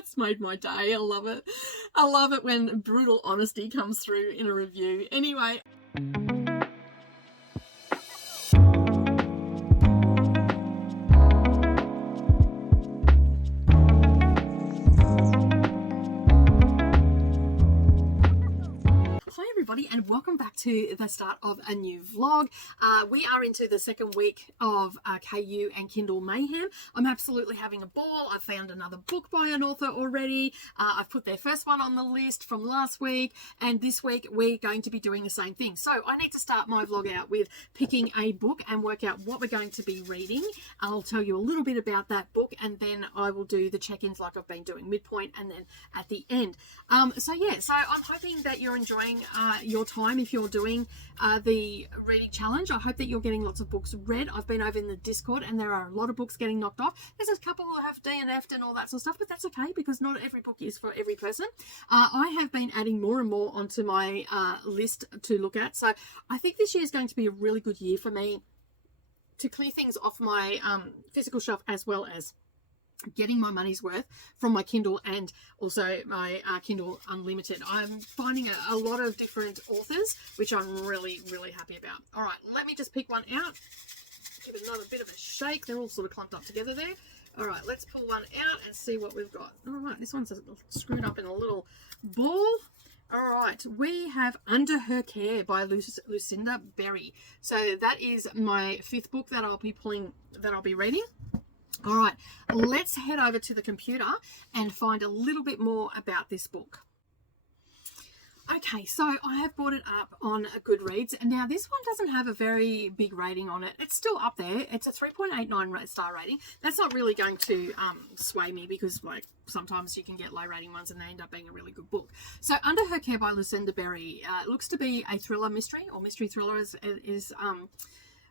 That's made my day. I love it. I love it when brutal honesty comes through in a review. Anyway. And welcome back to the start of a new vlog. We are into the second week of KU and Kindle MAYhem. I'm absolutely having a ball. I've found another book by an author already. I've put their first one on the list from last week, and this week we're going to be doing the same thing. So I need to start my vlog out with picking a book and work out what we're going to be reading. I'll tell you a little bit about that book, and then I will do the check-ins like I've been doing, midpoint and then at the end. So I'm hoping that you're enjoying your time if you're doing the reading challenge. I hope that you're getting lots of books read. I've been over in the Discord and there are a lot of books getting knocked off. There's a couple who have DNF'd and all that sort of stuff, but that's okay because not every book is for every person. I have been adding more and more onto my list to look at. So I think this year is going to be a really good year for me to clear things off my physical shelf, as well as getting my money's worth from my Kindle and also my Kindle Unlimited. I'm finding a lot of different authors, which I'm really, really happy about. All right, let me just pick one out. Give it another bit of a shake. They're all sort of clumped up together there. All right, let's pull one out and see what we've got. All right, this one's screwed up in a little ball. All right, we have Under Her Care by Lucinda Berry. So that is my fifth book that I'll be reading. All right, let's head over to the computer and find a little bit more about this book. Okay, so I have brought it up on Goodreads, and now this one doesn't have a very big rating on it. It's still up there. It's a 3.89 star rating. That's not really going to sway me because, like, sometimes you can get low rating ones and they end up being a really good book. So Under Her Care by Lucinda Berry looks to be a thriller mystery, or mystery thriller is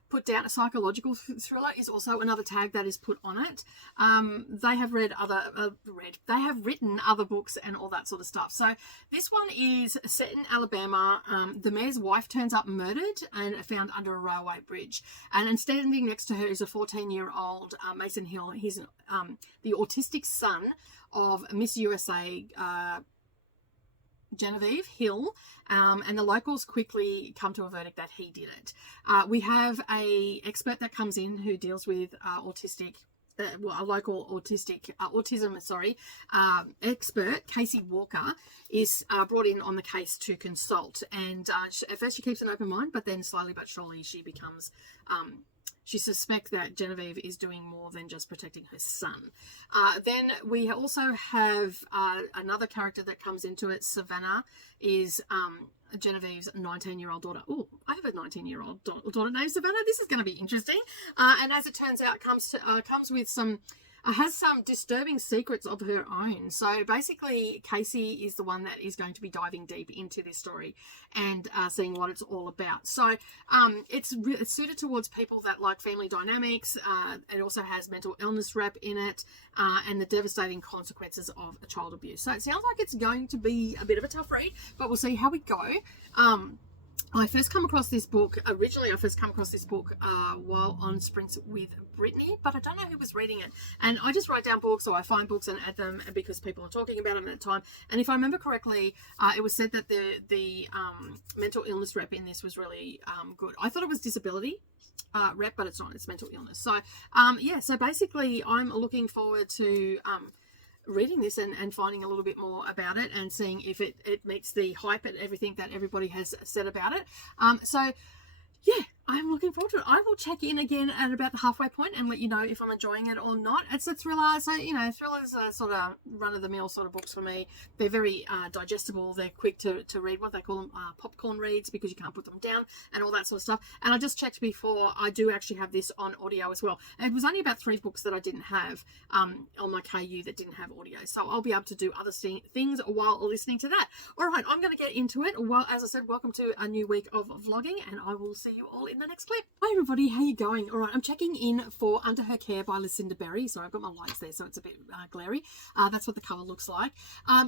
put down. A psychological thriller is also another tag that is put on it. They have they have written other books and all that sort of stuff. So this one is set in Alabama. The mayor's wife turns up murdered and found under a railway bridge. And standing next to her is a 14-year-old Mason Hill. He's the autistic son of Miss USA Genevieve Hill, and the locals quickly come to a verdict that he did it. We have a expert that comes in who deals with a local autism expert. Casey Walker is brought in on the case to consult, and at first she keeps an open mind, but then slowly but surely she becomes she suspects that Genevieve is doing more than just protecting her son. Then we also have another character that comes into it. Savannah is Genevieve's 19-year-old daughter. Oh, I have a 19-year-old daughter named Savannah. This is going to be interesting. And as it turns out, comes with has some disturbing secrets of her own. So basically, Casey is the one that is going to be diving deep into this story and seeing what it's all about. So it's suited towards people that like family dynamics. It also has mental illness wrap in it, and the devastating consequences of child abuse. So it sounds like it's going to be a bit of a tough read, but we'll see how we go. I first come across this book while on Sprints with Brittany, but I don't know who was reading it. And I just write down books, or I find books and add them because people are talking about them at the time. And if I remember correctly, it was said that the mental illness rep in this was really good. I thought it was disability rep, but it's not. It's mental illness. So so basically I'm looking forward to reading this and finding a little bit more about it and seeing if it meets the hype and everything that everybody has said about it. I'm looking forward to it. I will check in again at about the halfway point and let you know if I'm enjoying it or not. It's a thriller, so thrillers are sort of run-of-the-mill sort of books for me. They're very digestible. They're quick to read. What they call them, popcorn reads, because you can't put them down and all that sort of stuff. And I just checked before, I do actually have this on audio as well. It was only about 3 books that I didn't have on my KU that didn't have audio, so I'll be able to do other things while listening to that. All right, I'm going to get into it. Well, as I said, welcome to a new week of vlogging, and I will see you all in in the next clip. Hi everybody, how you going? All right, I'm checking in for Under Her Care by Lucinda Berry. Sorry, I've got my lights there, so it's a bit glary. That's what the cover looks like.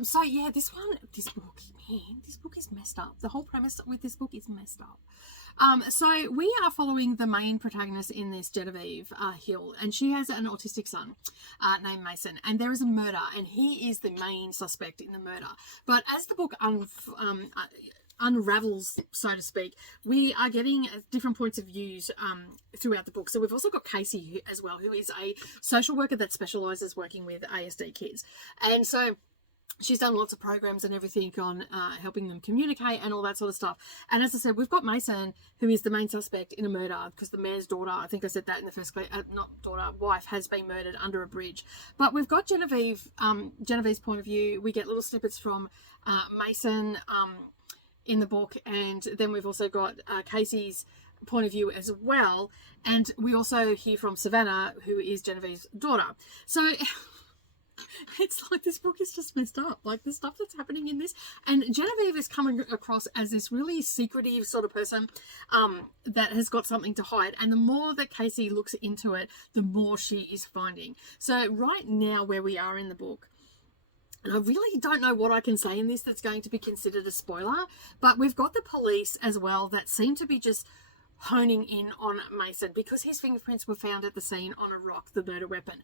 So yeah, this book is messed up. The whole premise with this book is messed up. So we are following the main protagonist in this, Genevieve Hill, and she has an autistic son named Mason, and there is a murder, and he is the main suspect in the murder. But as the book unravels, so to speak, we are getting different points of views throughout the book. So we've also got Casey as well, who is a social worker that specialises working with ASD kids, and so she's done lots of programs and everything on helping them communicate and all that sort of stuff. And as I said, we've got Mason, who is the main suspect in a murder because the mayor's daughter, I think I said that in the first clip, wife has been murdered under a bridge. But we've got Genevieve's point of view. We get little snippets from Mason in the book, and then we've also got Casey's point of view as well. And we also hear from Savannah, who is Genevieve's daughter. So it's like this book is just messed up, like the stuff that's happening in this. And Genevieve is coming across as this really secretive sort of person that has got something to hide. And the more that Casey looks into it, the more she is finding. So right now where we are in the book, and I really don't know what I can say in this that's going to be considered a spoiler, but we've got the police as well that seem to be just honing in on Mason because his fingerprints were found at the scene on a rock, the murder weapon.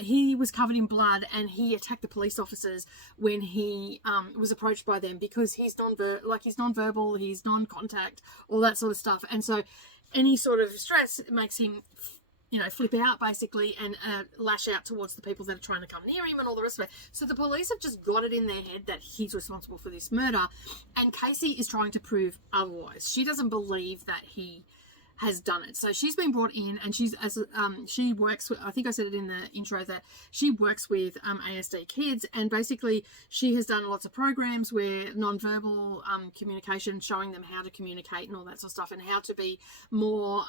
He was covered in blood, and he attacked the police officers when he was approached by them because he's non-verbal, he's non-contact, all that sort of stuff. And so any sort of stress makes him, flip out basically and lash out towards the people that are trying to come near him and all the rest of it. So the police have just got it in their head that he's responsible for this murder, and Casey is trying to prove otherwise. She doesn't believe that he has done it. So she's been brought in, and she works with, I think I said it in the intro, that she works with ASD kids, and basically she has done lots of programs where non-verbal communication, showing them how to communicate and all that sort of stuff, and how to be more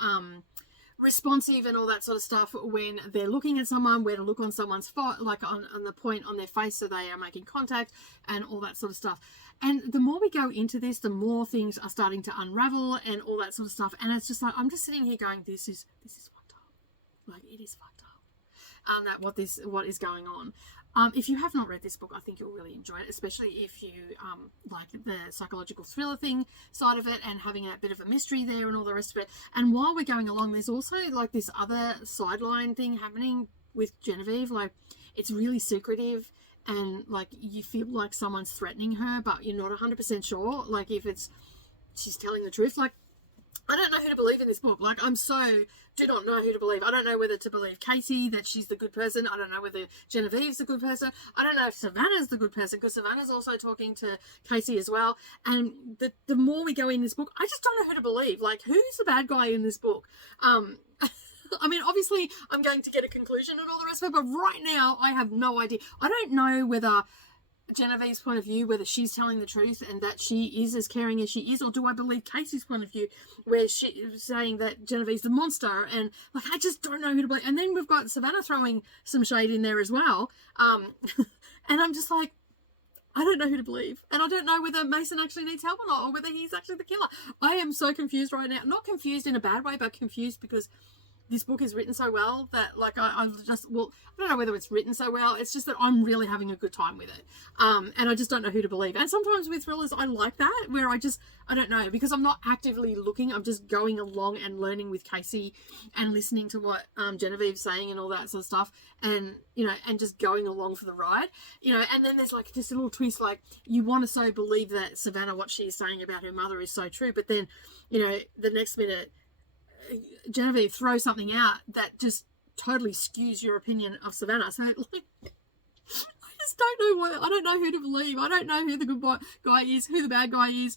responsive and all that sort of stuff when they're looking at someone, where to look on someone's like on the point on their face so they are making contact and all that sort of stuff. And the more we go into this, the more things are starting to unravel and all that sort of stuff. And it's just like, I'm just sitting here going, this is fucked up. Like, it is fucked up. What is going on. If you have not read this book, I think you'll really enjoy it, especially if you like the psychological thriller thing side of it and having a bit of a mystery there and all the rest of it. And while we're going along, there's also like this other sideline thing happening with Genevieve. Like, it's really secretive, and like you feel like someone's threatening her, but you're not 100% sure like if she's telling the truth. Like, I don't know who to believe in this book. Like, do not know who to believe. I don't know whether to believe Casey, that she's the good person. I don't know whether Genevieve's the good person. I don't know if Savannah's the good person, because Savannah's also talking to Casey as well. And the more we go in this book, I just don't know who to believe. Like, who's the bad guy in this book? I mean, obviously, I'm going to get a conclusion and all the rest of it, but right now, I have no idea. I don't know whether Genevieve's point of view, whether she's telling the truth and that she is as caring as she is, or do I believe Casey's point of view, where she's saying that Genevieve's the monster, and like, I just don't know who to believe. And then we've got Savannah throwing some shade in there as well, and I'm just like, I don't know who to believe, and I don't know whether Mason actually needs help or not, or whether he's actually the killer. I am so confused right now. Not confused in a bad way, but confused because this book is written so well that, like, I don't know whether it's written so well. It's just that I'm really having a good time with it. And I just don't know who to believe. And sometimes with thrillers, I like that, where I don't know, because I'm not actively looking. I'm just going along and learning with Casey and listening to what Genevieve's saying and all that sort of stuff. And, and just going along for the ride, and then there's like this little twist, like, you want to so believe that Savannah, what she is saying about her mother is so true. But then, the next minute, Genevieve throws something out that just totally skews your opinion of Savannah. So, like, I just don't know I don't know who to believe. I don't know who the good guy is, who the bad guy is.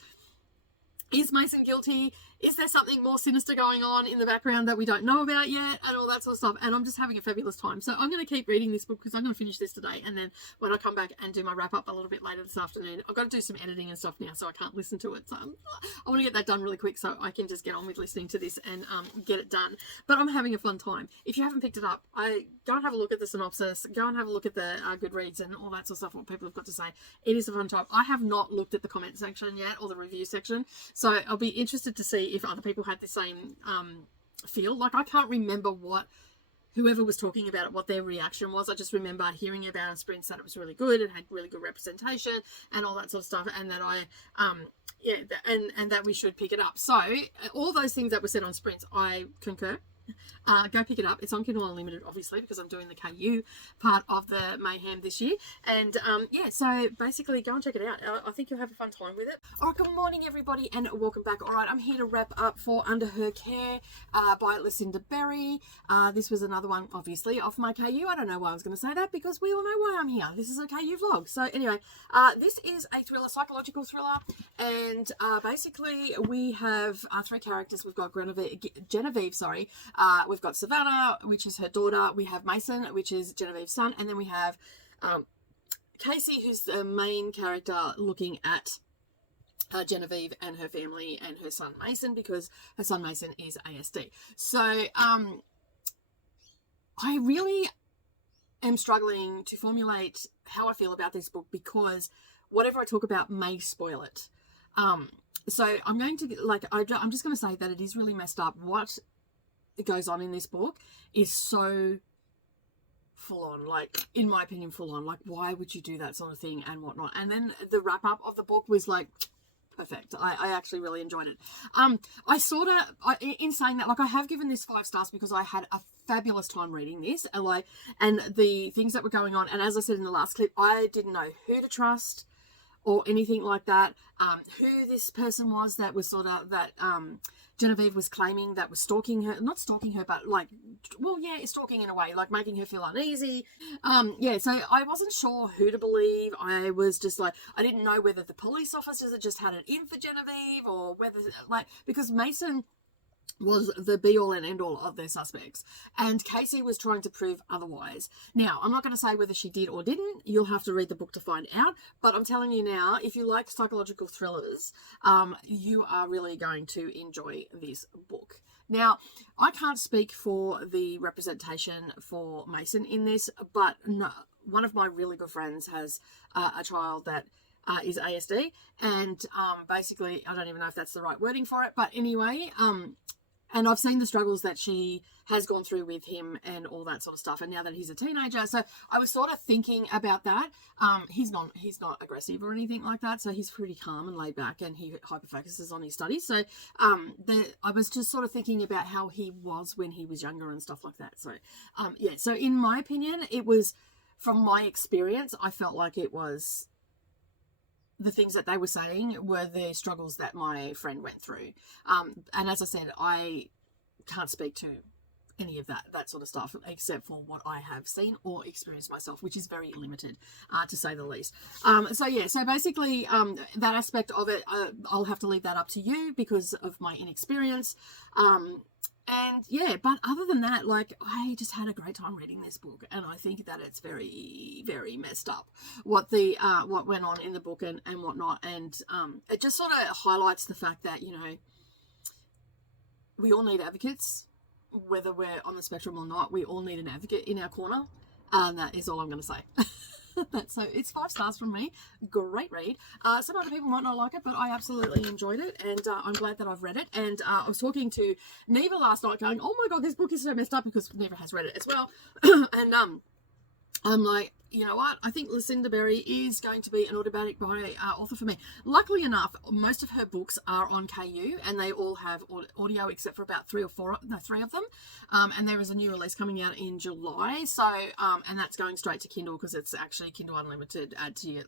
Is Mason guilty? Is there something more sinister going on in the background that we don't know about yet? And all that sort of stuff. And I'm just having a fabulous time. So I'm going to keep reading this book because I'm going to finish this today. And then when I come back and do my wrap up a little bit later this afternoon, I've got to do some editing and stuff now, so I can't listen to it. So I want to get that done really quick so I can just get on with listening to this and get it done. But I'm having a fun time. If you haven't picked it up, go and have a look at the synopsis. Go and have a look at the Goodreads and all that sort of stuff, what people have got to say. It is a fun time. I have not looked at the comment section yet, or the review section. So I'll be interested to see see if other people had the same feel. Like, I can't remember what whoever was talking about it, what their reaction was. I just remember hearing about Sprints, that it was really good, it had really good representation and all that sort of stuff, and that and that we should pick it up. So all those things that were said on Sprints, I concur. Go pick it up. It's on Kindle Unlimited, obviously, because I'm doing the KU part of the Mayhem this year. And yeah, so basically go and check it out. I think you'll have a fun time with it. All right, good morning, everybody, and welcome back. All right, I'm here to wrap up for Under Her Care by Lucinda Berry. This was another one, obviously, off my KU. I don't know why I was going to say that, because we all know why I'm here. This is a KU vlog. So anyway, this is a thriller, psychological thriller, and basically we have three characters. We've got Genevieve, we've got Savannah, which is her daughter. We have Mason, which is Genevieve's son. And then we have Casey, who's the main character, looking at Genevieve and her family and her son Mason, because her son Mason is ASD. So I really am struggling to formulate how I feel about this book, because whatever I talk about may spoil it. So I'm going to, I'm just going to say that it is really messed up. What goes on in this book is so full on, like, in my opinion, full on. Like, why would you do that sort of thing and whatnot? And then the wrap up of the book was like perfect. I actually really enjoyed it. In saying that, like, I have given this 5 stars because I had a fabulous time reading this, and the things that were going on. And as I said in the last clip, I didn't know who to trust or anything like that. Who this person was that was sort of that Genevieve was claiming that was stalking her, not stalking her, but like, well, yeah, stalking in a way, like making her feel uneasy. Yeah, so I wasn't sure who to believe. I was just like, I didn't know whether the police officers had just had it in for Genevieve, or whether, like, because Mason was the be-all and end-all of their suspects, and Casey was trying to prove otherwise. Now, I'm not going to say whether she did or didn't. You'll have to read the book to find out, but I'm telling you now, if you like psychological thrillers, you are really going to enjoy this book. Now, I can't speak for the representation for Mason in this, but no, one of my really good friends has a child that is ASD, and basically, I don't even know if that's the right wording for it, but anyway, and I've seen the struggles that she has gone through with him and all that sort of stuff. And now that he's a teenager, so I was sort of thinking about that. He's not aggressive or anything like that. So he's pretty calm and laid back, and he hyper focuses on his studies. So I was just sort of thinking about how he was when he was younger and stuff like that. So yeah. So in my opinion, it was, from my experience, I felt like it was, the things that they were saying were the struggles that my friend went through. And as I said, I can't speak to any of that sort of stuff, except for what I have seen or experienced myself, which is very limited, to say the least. So yeah, so basically that aspect of it, I'll have to leave that up to you because of my inexperience. And yeah, but other than that, like, I just had a great time reading this book, and I think that it's very, very messed up what went on in the book and whatnot. And it just sort of highlights the fact that, you know, we all need advocates, whether we're on the spectrum or not. We all need an advocate in our corner, and that is all I'm going to say. So it's 5 stars from me. Great read. Some other people might not like it, but I absolutely enjoyed it, and I'm glad that I've read it. And I was talking to Neva last night going, oh my god, this book is so messed up, because Neva has read it as well. And I'm like, you know what? I think Lucinda Berry is going to be an automatic buy author for me. Luckily enough, most of her books are on KU, and they all have audio except for about 3 of them. And there is a new release coming out in July. So, and that's going straight to Kindle, because it's actually Kindle Unlimited. Add to your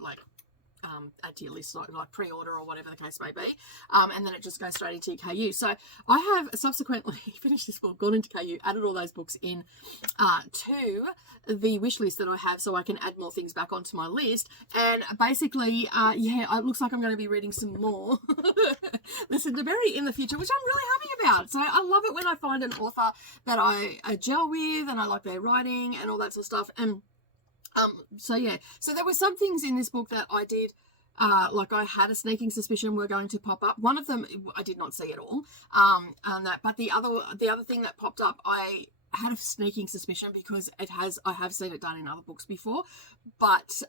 list, like pre-order or whatever the case may be, and then it just goes straight into KU. So I have subsequently finished this book, gone into KU, added all those books in to the wish list that I have, so I can add more things back onto my list. And basically, yeah, it looks like I'm going to be reading some more Lucinda Berry in the future, which I'm really happy about. So I love it when I find an author that I gel with, and I like their writing and all that sort of stuff. And so yeah, so there were some things in this book that I did, like, I had a sneaking suspicion were going to pop up. One of them I did not see at all, but the other thing that popped up, I had a sneaking suspicion because I have seen it done in other books before, but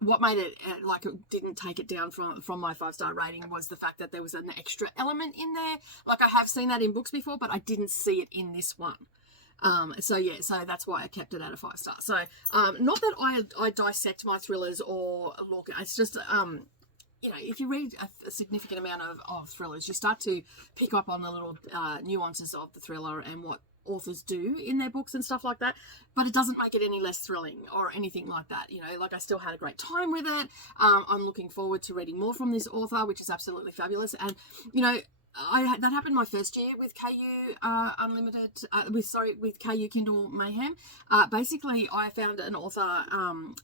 what made it like it didn't take it down from my 5-star rating was the fact that there was an extra element in there. Like I have seen that in books before, but I didn't see it in this one. So that's why I kept it at a 5-star. So not that I dissect my thrillers or look, it's just if you read a significant amount of thrillers, you start to pick up on the little nuances of the thriller and what authors do in their books and stuff like that, but it doesn't make it any less thrilling or anything like that. Like I still had a great time with it. I'm looking forward to reading more from this author, which is absolutely fabulous. And that happened my first year with KU Unlimited, with KU Kindle MAYhem. Basically, I found an author,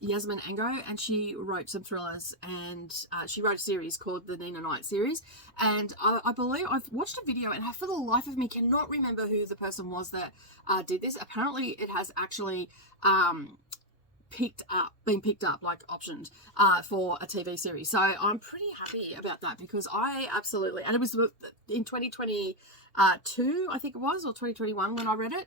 Yasmin Ango, and she wrote some thrillers, and she wrote a series called the Nina Knight series. And I believe I've watched a video, and I, for the life of me, cannot remember who the person was that did this. Apparently, it has actually been picked up, like optioned for a TV series. So I'm pretty happy about that, because I absolutely, and it was in 2022, I think it was, or 2021 when I read it.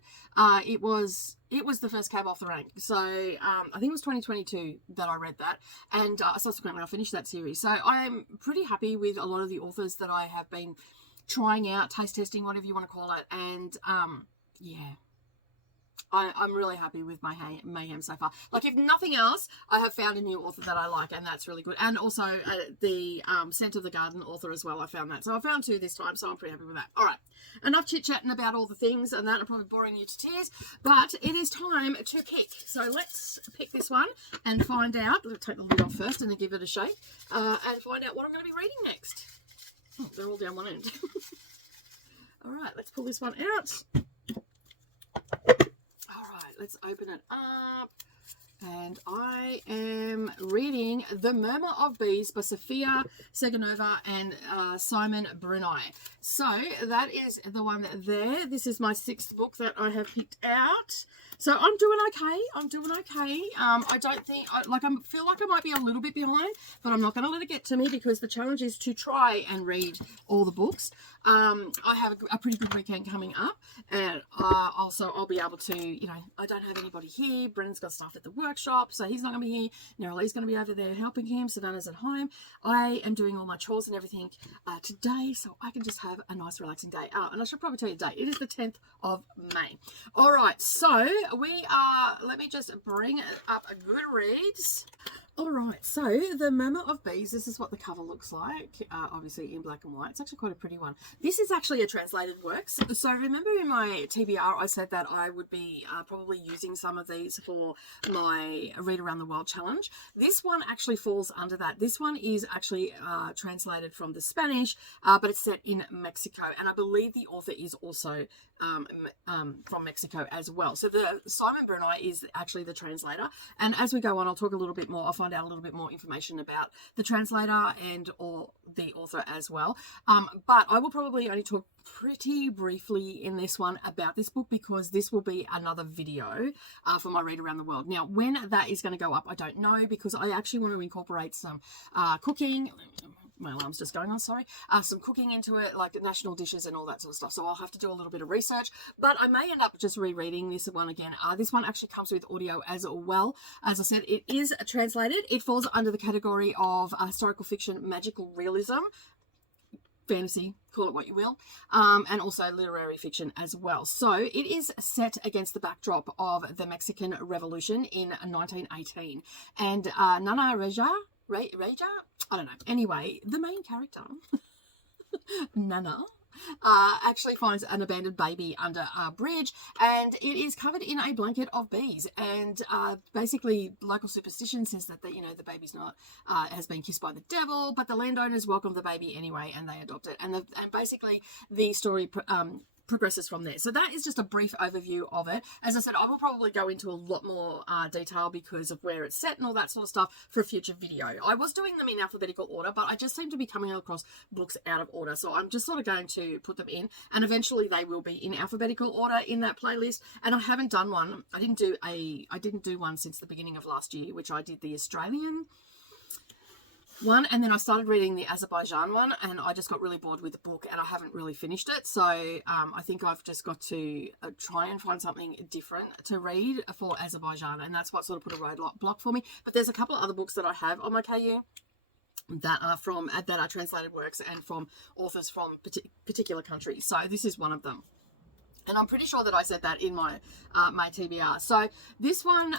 It was the first cab off the rank. So I think it was 2022 that I read that, and subsequently I finished that series. So I'm pretty happy with a lot of the authors that I have been trying out, taste testing, whatever you want to call it. And yeah, I'm really happy with my MAYhem so far. Like, if nothing else, I have found a new author that I like, and that's really good. And also the Scent of the Garden author as well, I found that. So I found 2 this time, so I'm pretty happy with that. All right, enough chit-chatting about all the things and that. I'm probably boring you to tears, but it is time to pick. So let's pick this one and find out. Let's take the lid off first and then give it a shake and find out what I'm going to be reading next. Oh, they're all down one end. All right, let's pull this one out. Let's open it up, and I am reading The Murmur of Bees by Sofia Seganova and Simon Bruni. So that is the one there. This is my 6th book that I have picked out. So I'm doing okay. I don't think, I feel like I might be a little bit behind, but I'm not going to let it get to me, because the challenge is to try and read all the books. I have a pretty good weekend coming up, and also I'll be able to, I don't have anybody here. Brendan's got stuff at the workshop, so he's not going to be here. Neryl's going to be over there helping him. Savannah's at home. I am doing all my chores and everything today, so I can just have a nice relaxing day. And I should probably tell you the date. It is the 10th of May. All right, so we are, let me just bring up a Goodreads. All right, so The Murmur of Bees, this is what the cover looks like, obviously in black and white. It's actually quite a pretty one. This is actually a translated work. So remember in my TBR, I said that I would be probably using some of these for my Read Around the World challenge. This one actually falls under that. This one is actually translated from the Spanish, but it's set in Mexico. And I believe the author is also from Mexico as well. So the Simon Bruni is actually the translator. And as we go on, I'll talk a little bit more. I'll find out a little bit more information about the translator and or the author as well. But I will probably only talk pretty briefly in this one about this book, because this will be another video for my Read Around the World. Now, when that is going to go up, I don't know, because I actually want to incorporate some cooking. My alarm's just going on, sorry. Some cooking into it, like national dishes and all that sort of stuff. So I'll have to do a little bit of research, but I may end up just rereading this one again. This one actually comes with audio as well. As I said, it is translated. It falls under the category of historical fiction, magical realism, fantasy, call it what you will, and also literary fiction as well. So it is set against the backdrop of the Mexican Revolution in 1918. And Nana Reja, I don't know. Anyway, the main character, Nana, actually finds an abandoned baby under a bridge, and it is covered in a blanket of bees. And basically, local superstition says that the baby's not has been kissed by the devil, but the landowners welcome the baby anyway, and they adopt it. And basically, the story progresses from there. So that is just a brief overview of it. As I said, I will probably go into a lot more detail because of where it's set and all that sort of stuff for a future video. I was doing them in alphabetical order, but I just seem to be coming across books out of order. So I'm just sort of going to put them in, and eventually they will be in alphabetical order in that playlist. And I haven't done one. I didn't do one since the beginning of last year, which I did the Australian one, and then I started reading the Azerbaijan one, and I just got really bored with the book, and I haven't really finished it. So I think I've just got to try and find something different to read for Azerbaijan, and that's what sort of put a roadblock for me. But there's a couple of other books that I have on my KU that are translated works and from authors from particular countries. So this is one of them. And I'm pretty sure that I said that in my my TBR. So this one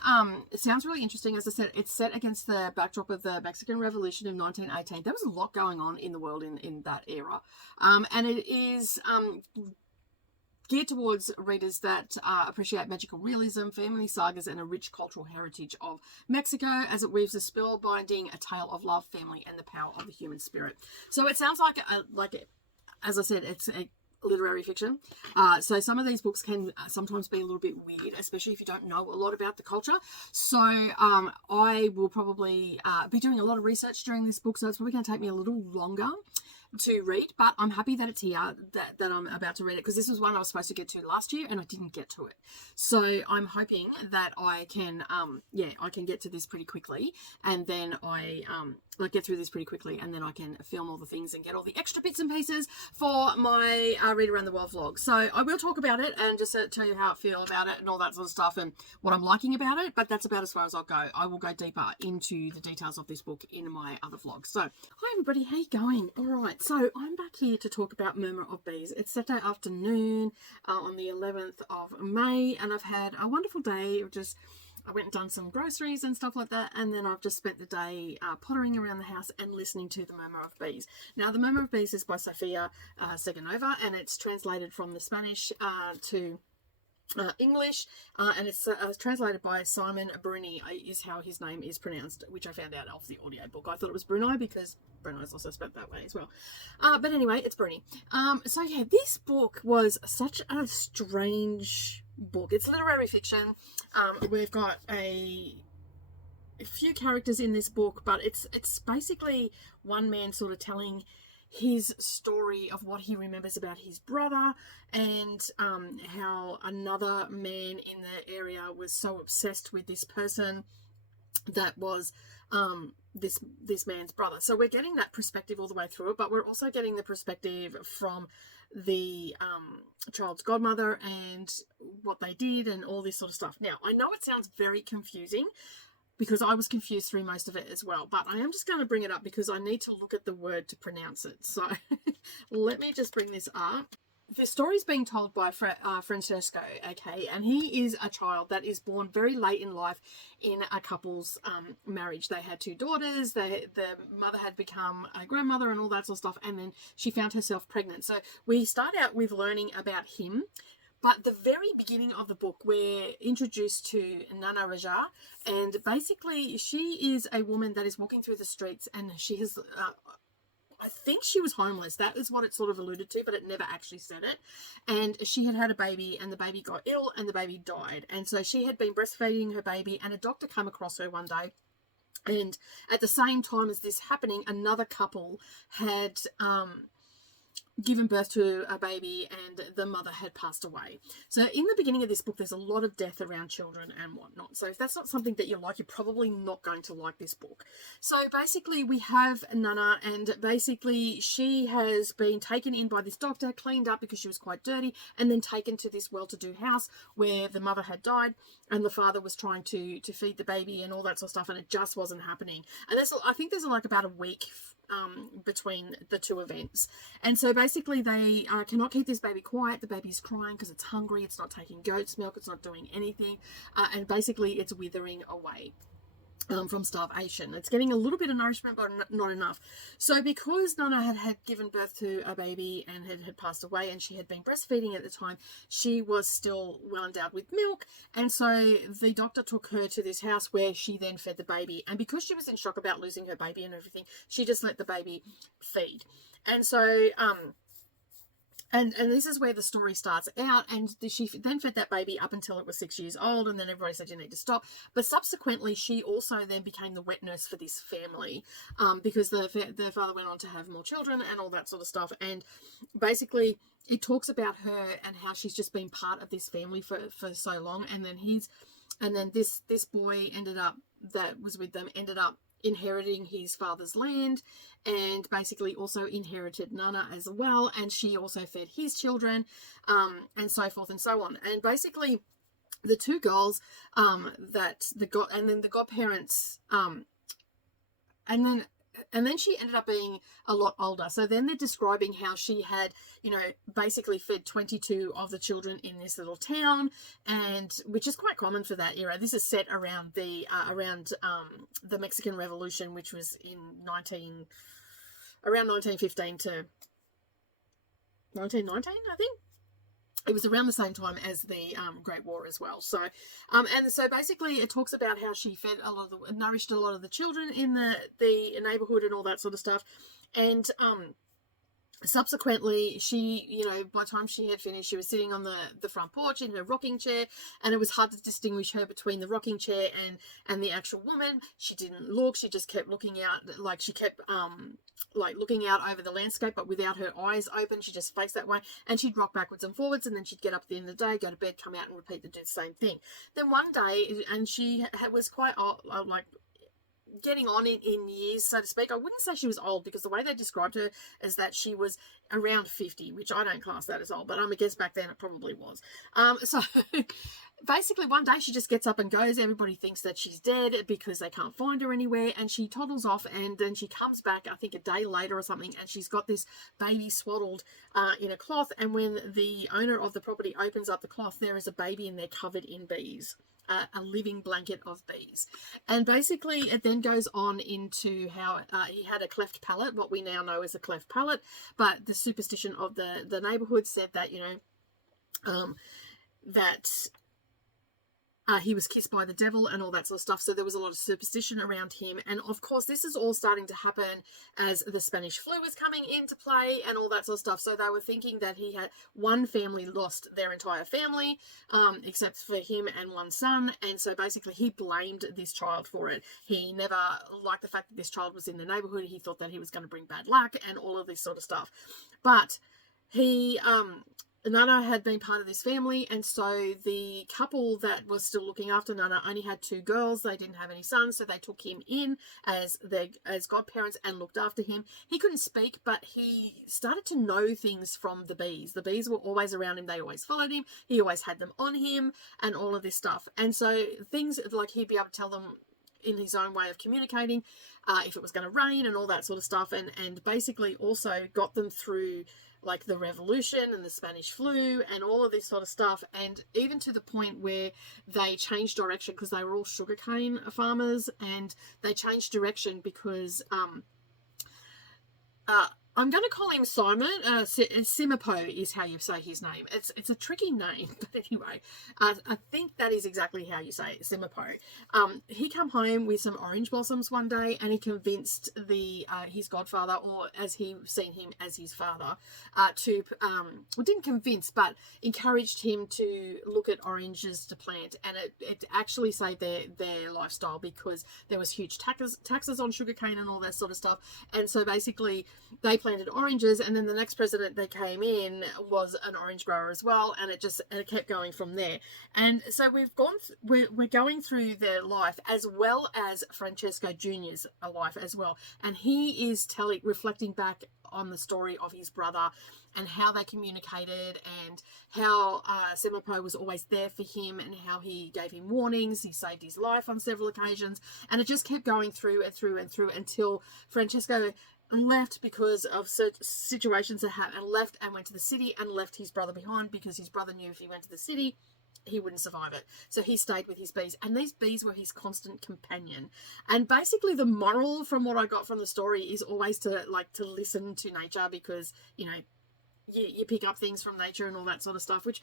it sounds really interesting. As I said, it's set against the backdrop of the Mexican Revolution of 1918. There was a lot going on in the world in that era. And it is geared towards readers that appreciate magical realism, family sagas, and a rich cultural heritage of Mexico as it weaves a spellbinding a tale of love, family, and the power of the human spirit. So it sounds like as I said, it's a literary fiction. So some of these books can sometimes be a little bit weird, especially if you don't know a lot about the culture. So I will probably be doing a lot of research during this book, so it's probably going to take me a little longer to read, but I'm happy that it's here, that I'm about to read it, because this was one I was supposed to get to last year and I didn't get to it. So I'm hoping that I can I can get to this pretty quickly, and then I get through this pretty quickly, and then I can film all the things and get all the extra bits and pieces for my Read Around the World vlog. So I will talk about it and just tell you how I feel about it and all that sort of stuff and what I'm liking about it, but that's about as far as I'll go. I will go deeper into the details of this book in my other vlogs. So hi everybody, how you going? All right, so I'm back here to talk about Murmur of Bees. It's Saturday afternoon on the 11th of May, and I've had a wonderful day of just I went and done some groceries and stuff like that, and then I've just spent the day pottering around the house and listening to The Murmur of Bees. Now, The Murmur of Bees is by Sofia Seganova, and it's translated from the Spanish to English, and it's translated by Simon Bruni, is how his name is pronounced, which I found out off the audiobook. I thought it was Bruni because Bruni is also spelled that way as well. But anyway, it's Bruni. So yeah, this book was such a strange book. It's literary fiction. We've got a few characters in this book, but it's basically one man sort of telling his story of what he remembers about his brother, and how another man in the area was so obsessed with this person that was this man's brother. So we're getting that perspective all the way through it, but we're also getting the perspective from the child's godmother and what they did and all this sort of stuff. Now, I know it sounds very confusing, because I was confused through most of it as well, but I am just going to bring it up because I need to look at the word to pronounce it. So let me just bring this up. The story is being told by Francesco, okay, and he is a child that is born very late in life in a couple's marriage. They had two daughters, the mother had become a grandmother and all that sort of stuff, and then she found herself pregnant. So we start out with learning about him. But the very beginning of the book, we're introduced to Nana Raja, and basically she is a woman that is walking through the streets, and she has, I think she was homeless. That is what it sort of alluded to, but it never actually said it. And she had had a baby, and the baby got ill, and the baby died. And so she had been breastfeeding her baby, and a doctor came across her one day. And at the same time as this happening, another couple had given birth to a baby, and the mother had passed away. So in the beginning of this book, there's a lot of death around children and whatnot. So if that's not something that you like, you're probably not going to like this book. So basically we have Nana, and basically she has been taken in by this doctor, cleaned up because she was quite dirty, and then taken to this well-to-do house where the mother had died and the father was trying to feed the baby and all that sort of stuff, and it just wasn't happening. And I think there's like about a week between the two events, and so basically they cannot keep this baby quiet. The baby's crying because it's hungry, it's not taking goat's milk, it's not doing anything, and basically it's withering away from starvation. It's getting a little bit of nourishment, but not enough. So because Nana had given birth to a baby and had passed away, and she had been breastfeeding at the time, she was still well endowed with milk, and so the doctor took her to this house where she then fed the baby. And because she was in shock about losing her baby and everything, she just let the baby feed. And so And this is where the story starts out, and she then fed that baby up until it was 6 years old, and then everybody said you need to stop. But subsequently, she also then became the wet nurse for this family, because the father went on to have more children and all that sort of stuff. And basically, it talks about her and how she's just been part of this family for so long, and then this boy that was with them ended up inheriting his father's land, and basically also inherited Nana as well, and she also fed his children, and so forth and so on. And basically the two girls and then the godparents, and then she ended up being a lot older. So then they're describing how she had, basically fed 22 of the children in this little town, and which is quite common for that era. This is set around the Mexican Revolution, which was in around 1915 to 1919, I think. It was around the same time as the Great War as well. So, and so basically it talks about how she nourished a lot of the children in the neighborhood and all that sort of stuff. And subsequently, she, by the time she had finished, she was sitting on the front porch in her rocking chair, and it was hard to distinguish her between the rocking chair and the actual woman. She didn't look. She just kept looking out, like she kept looking out over the landscape, but without her eyes open. She just faced that way, and she'd rock backwards and forwards, and then she'd get up at the end of the day, go to bed, come out, and repeat the same thing. Then one day, and she was quite old, getting on in years, so to speak. I wouldn't say she was old, because the way they described her is that she was around 50, which I don't class that as old, but I guess back then it probably was. So basically one day she just gets up and goes. Everybody thinks that she's dead because they can't find her anywhere, and she toddles off, and then she comes back, I think a day later or something, and she's got this baby swaddled in a cloth, and when the owner of the property opens up the cloth, there is a baby in there covered in bees. A living blanket of bees. And basically it then goes on into how he had a cleft palate, what we now know as a cleft palate, but the superstition of the neighborhood said that, he was kissed by the devil and all that sort of stuff. So there was a lot of superstition around him. And of course, this is all starting to happen as the Spanish flu was coming into play and all that sort of stuff. So they were thinking that one family lost their entire family, except for him and one son. And so basically he blamed this child for it. He never liked the fact that this child was in the neighborhood. He thought that he was going to bring bad luck and all of this sort of stuff. But Nana had been part of this family, and so the couple that was still looking after Nana only had 2 girls. They didn't have any sons, so they took him in as godparents and looked after him. He couldn't speak, but he started to know things from the bees. The bees were always around him. They always followed him. He always had them on him and all of this stuff. And so things like he'd be able to tell them in his own way of communicating if it was going to rain and all that sort of stuff, and basically also got them through like the revolution and the Spanish flu and all of this sort of stuff, and even to the point where they changed direction, because they were all sugarcane farmers, and they changed direction because I'm going to call him Simon. Simipo is how you say his name. It's a tricky name, but anyway, I think that is exactly how you say it, Simipo. He came home with some orange blossoms one day, and he convinced his godfather, or as he seen him as his father, didn't convince, but encouraged him to look at oranges to plant, and it actually saved their lifestyle, because there was huge taxes on sugarcane and all that sort of stuff. And so basically they planted oranges, and then the next president that came in was an orange grower as well, and it kept going from there. And so we're going through their life, as well as Francesco Jr.'s life as well, and he is reflecting back on the story of his brother and how they communicated, and how Semipo was always there for him, and how he gave him warnings. He saved his life on several occasions, and it just kept going through and through and through until Francesco left because of situations that happened, and left and went to the city, and left his brother behind, because his brother knew if he went to the city he wouldn't survive it. So he stayed with his bees, and these bees were his constant companion. And basically the moral from what I got from the story is always to listen to nature, because you pick up things from nature and all that sort of stuff, which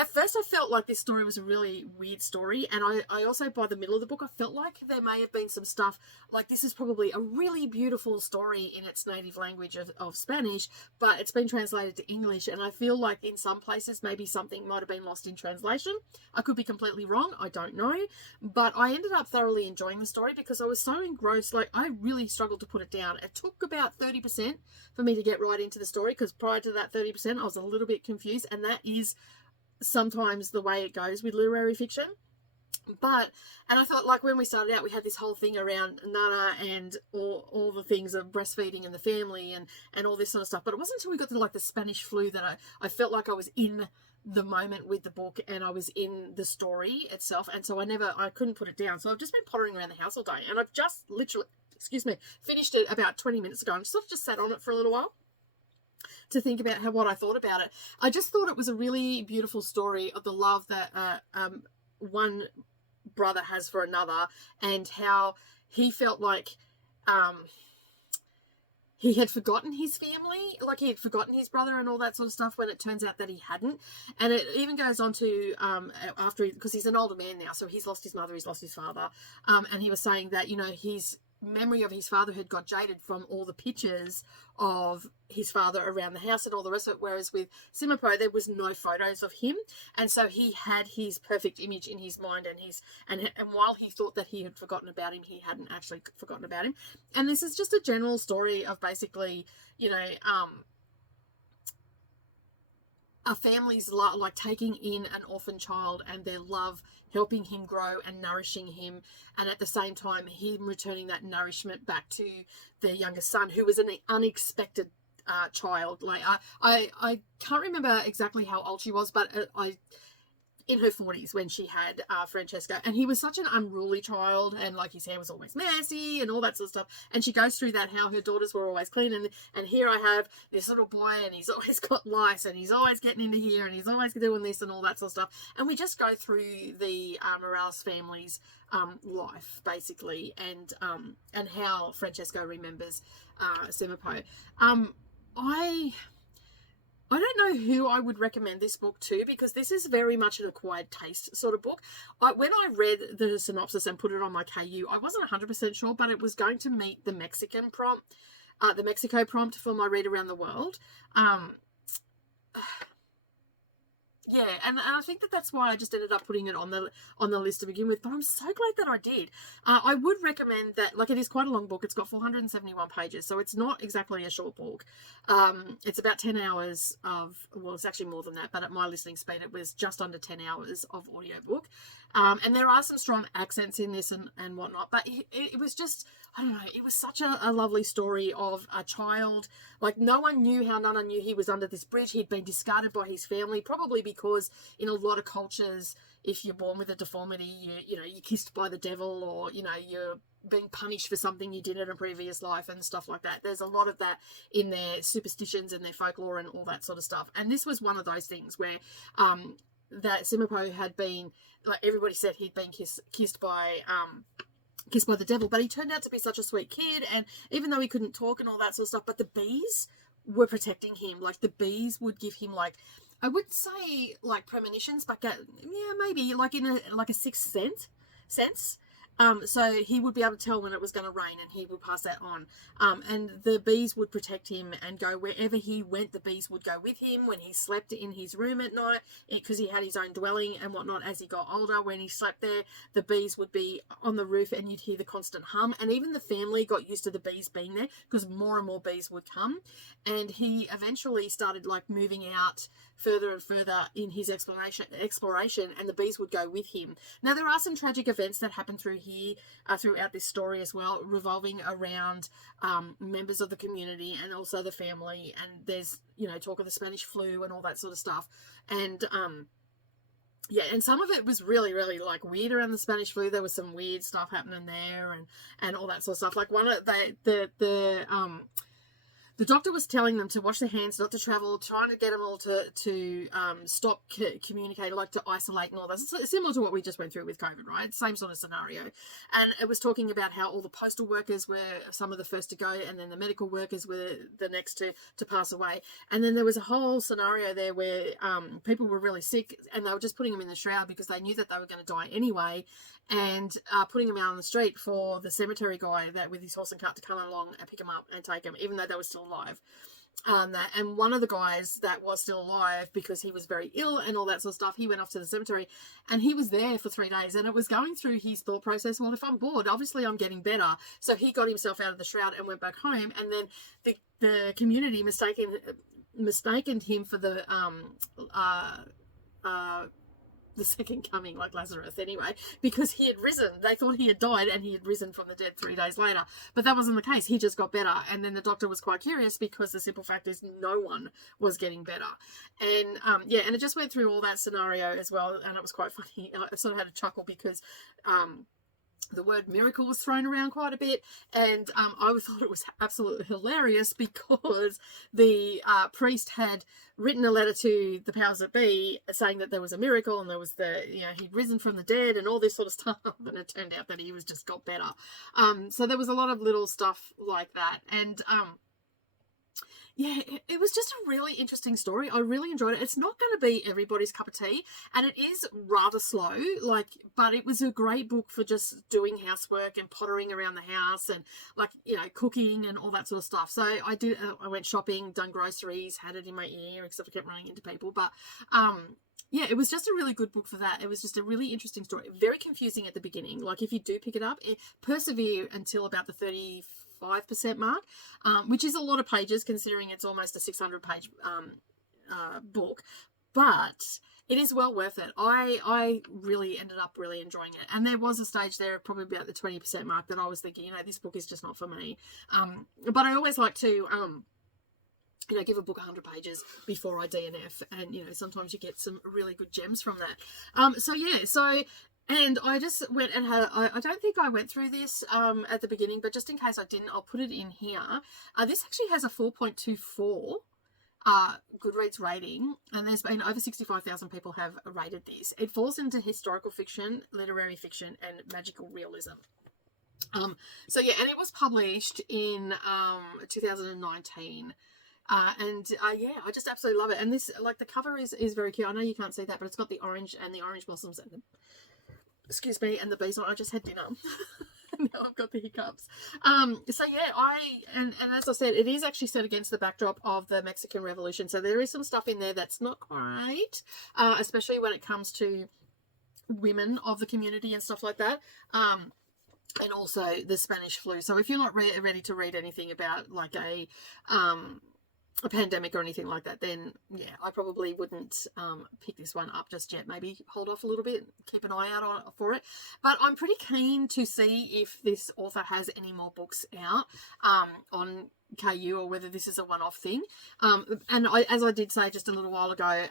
at first I felt like this story was a really weird story, and I also, by the middle of the book, I felt like there may have been some stuff, like this is probably a really beautiful story in its native language of Spanish, but it's been translated to English, and I feel like in some places maybe something might have been lost in translation. I could be completely wrong, I don't know, but I ended up thoroughly enjoying the story because I was so engrossed. Like, I really struggled to put it down. It took about 30% for me to get right into the story, because prior to that 30% I was a little bit confused, and that is sometimes the way it goes with literary fiction. And I thought, like, when we started out, we had this whole thing around Nana and all the things of breastfeeding and the family and all this sort of stuff. But it wasn't until we got to, like, the Spanish flu that I felt like I was in the moment with the book and I was in the story itself. And so I couldn't put it down. So I've just been pottering around the house all day. And I've just literally, finished it about 20 minutes ago. And sort of just sat on it for a little while to think about what I thought about it. I just thought it was a really beautiful story of the love that one brother has for another, and how he felt like he had forgotten his family, like he had forgotten his brother and all that sort of stuff, when it turns out that he hadn't. And it even goes on to because he's an older man now, so he's lost his mother, he's lost his father, and he was saying that, you know, his memory of his fatherhood got jaded from all the pictures of his father around the house and all the rest of it, whereas with Simipo there was no photos of him, and so he had his perfect image in his mind, and while he thought that he had forgotten about him, he hadn't actually forgotten about him. And this is just a general story of basically, you know, a family's like taking in an orphan child and their love helping him grow and nourishing him, and at the same time him returning that nourishment back to their youngest son, who was an unexpected child. Like I can't remember exactly how old she was, but in her 40s when she had Francesco, and he was such an unruly child, and like his hair was always messy and all that sort of stuff. And she goes through that, how her daughters were always clean, and here I have this little boy and he's always got lice and he's always getting into here and he's always doing this and all that sort of stuff. And we just go through the Morales family's life basically, and how Francesco remembers Simipo. I don't know who I would recommend this book to, because this is very much an acquired taste sort of book. When I read the synopsis and put it on my KU, I wasn't 100% sure, but it was going to meet the Mexican prompt, the Mexico prompt for my Read Around the World. Yeah, and I think that's why I just ended up putting it on the list to begin with. But I'm so glad that I did. I would recommend that. Like, it is quite a long book. It's got 471 pages, so it's not exactly a short book. It's about 10 hours of, well, it's actually more than that, but at my listening speed, it was just under 10 hours of audiobook. And there are some strong accents in this and whatnot, but it was just, I don't know, it was such a lovely story of a child. Like, no one knew how Nana knew he was under this bridge. He'd been discarded by his family, probably because in a lot of cultures, if you're born with a deformity, you're kissed by the devil, or, you know, you're being punished for something you did in a previous life and stuff like that. There's a lot of that in their superstitions and their folklore and all that sort of stuff. And this was one of those things where that Simipo had been, like everybody said, he'd been kissed by the devil, but he turned out to be such a sweet kid, and even though he couldn't talk and all that sort of stuff, but the bees were protecting him. Like, the bees would give him, like, I wouldn't say like premonitions, but yeah, maybe like in a sixth sense. So he would be able to tell when it was going to rain, and he would pass that on. And the bees would protect him and go wherever he went. The bees would go with him when he slept in his room at night, because he had his own dwelling and whatnot. As he got older, when he slept there, the bees would be on the roof and you'd hear the constant hum. And even the family got used to the bees being there, because more and more bees would come. And he eventually started like moving out further and further in his exploration, and the bees would go with him. Now, there are some tragic events that happen throughout this story as well, revolving around members of the community and also the family. And there's, talk of the Spanish flu and all that sort of stuff. And yeah, and some of it was really, really like weird around the Spanish flu. There was some weird stuff happening there and all that sort of stuff. Like one of the doctor was telling them to wash their hands, not to travel, trying to get them all to stop communicating, like to isolate and all that. It's similar to what we just went through with COVID, right? Same sort of scenario. And it was talking about how all the postal workers were some of the first to go, and then the medical workers were the next to pass away. And then there was a whole scenario there where people were really sick, and they were just putting them in the shroud because they knew that they were going to die anyway, and putting them out on the street for the cemetery guy that with his horse and cart to come along and pick them up and take them, even though they were still alive. And one of the guys that was still alive, because he was very ill and all that sort of stuff, he went off to the cemetery, and he was there for 3 days, and it was going through his thought process, well, if I'm bored, obviously I'm getting better. So he got himself out of the shroud and went back home, and then the community mistaken him for the the second coming like Lazarus anyway, because he had risen. They thought he had died and he had risen from the dead 3 days later. But that wasn't the case. He just got better. And then the doctor was quite curious because the simple fact is no one was getting better. And and it just went through all that scenario as well. And it was quite funny. I sort of had a chuckle because the word miracle was thrown around quite a bit, and I thought it was absolutely hilarious because the priest had written a letter to the powers that be saying that there was a miracle and there was he'd risen from the dead and all this sort of stuff, and it turned out that he was just got better. So there was a lot of little stuff like that, and it was just a really interesting story. I really enjoyed it. It's not going to be everybody's cup of tea, and it is rather slow, but it was a great book for just doing housework and pottering around the house and cooking and all that sort of stuff. So I went shopping, done groceries, had it in my ear, except I kept running into people. But it was just a really good book for that. It was just a really interesting story. Very confusing at the beginning. Like if you do pick it up, persevere until about the 35% mark, which is a lot of pages considering it's almost a 600-page book, but it is well worth it. I really ended up really enjoying it, and there was a stage there probably about the 20% mark that I was thinking, this book is just not for me. But I always like to give a book 100 pages before I DNF, and sometimes you get some really good gems from that. And I just went and I don't think I went through this at the beginning, but just in case I didn't, I'll put it in here. This actually has a 4.24 Goodreads rating, and there's been over 65,000 people have rated this. It falls into historical fiction, literary fiction, and magical realism. And it was published in 2019. I just absolutely love it. And this, the cover is very cute. I know you can't see that, but it's got the orange and the orange blossoms and and the bees on. I just had dinner. Now I've got the hiccups. And as I said, it is actually set against the backdrop of the Mexican Revolution. So there is some stuff in there that's not quite, especially when it comes to women of the community and stuff like that. And also the Spanish flu. So if you're not ready to read anything about a pandemic or anything like that, then I probably wouldn't pick this one up just yet. Maybe hold off a little bit, keep an eye out for it. But I'm pretty keen to see if this author has any more books out on KU, or whether this is a one-off thing. As I did say just a little while ago,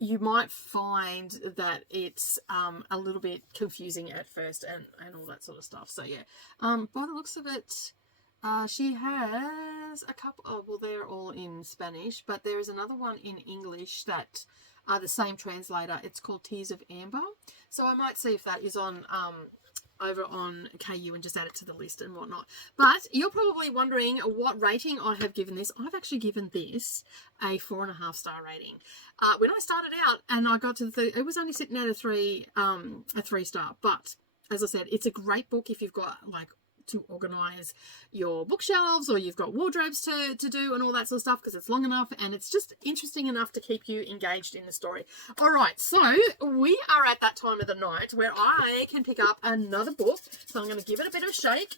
you might find that it's a little bit confusing at first and all that sort of stuff. So by the looks of it, she has a couple, they're all in Spanish, but there is another one in English that the same translator. It's called Tears of Amber. So I might see if that is on over on KU and just add it to the list and whatnot. But you're probably wondering what rating I have given this. I've actually given this a 4.5 star rating. When I started out and I got to it was only sitting at a 3 star. But as I said, it's a great book if you've got to organize your bookshelves, or you've got wardrobes to do and all that sort of stuff, because it's long enough and it's just interesting enough to keep you engaged in the story. All right, so we are at that time of the night where I can pick up another book. So I'm going to give it a bit of a shake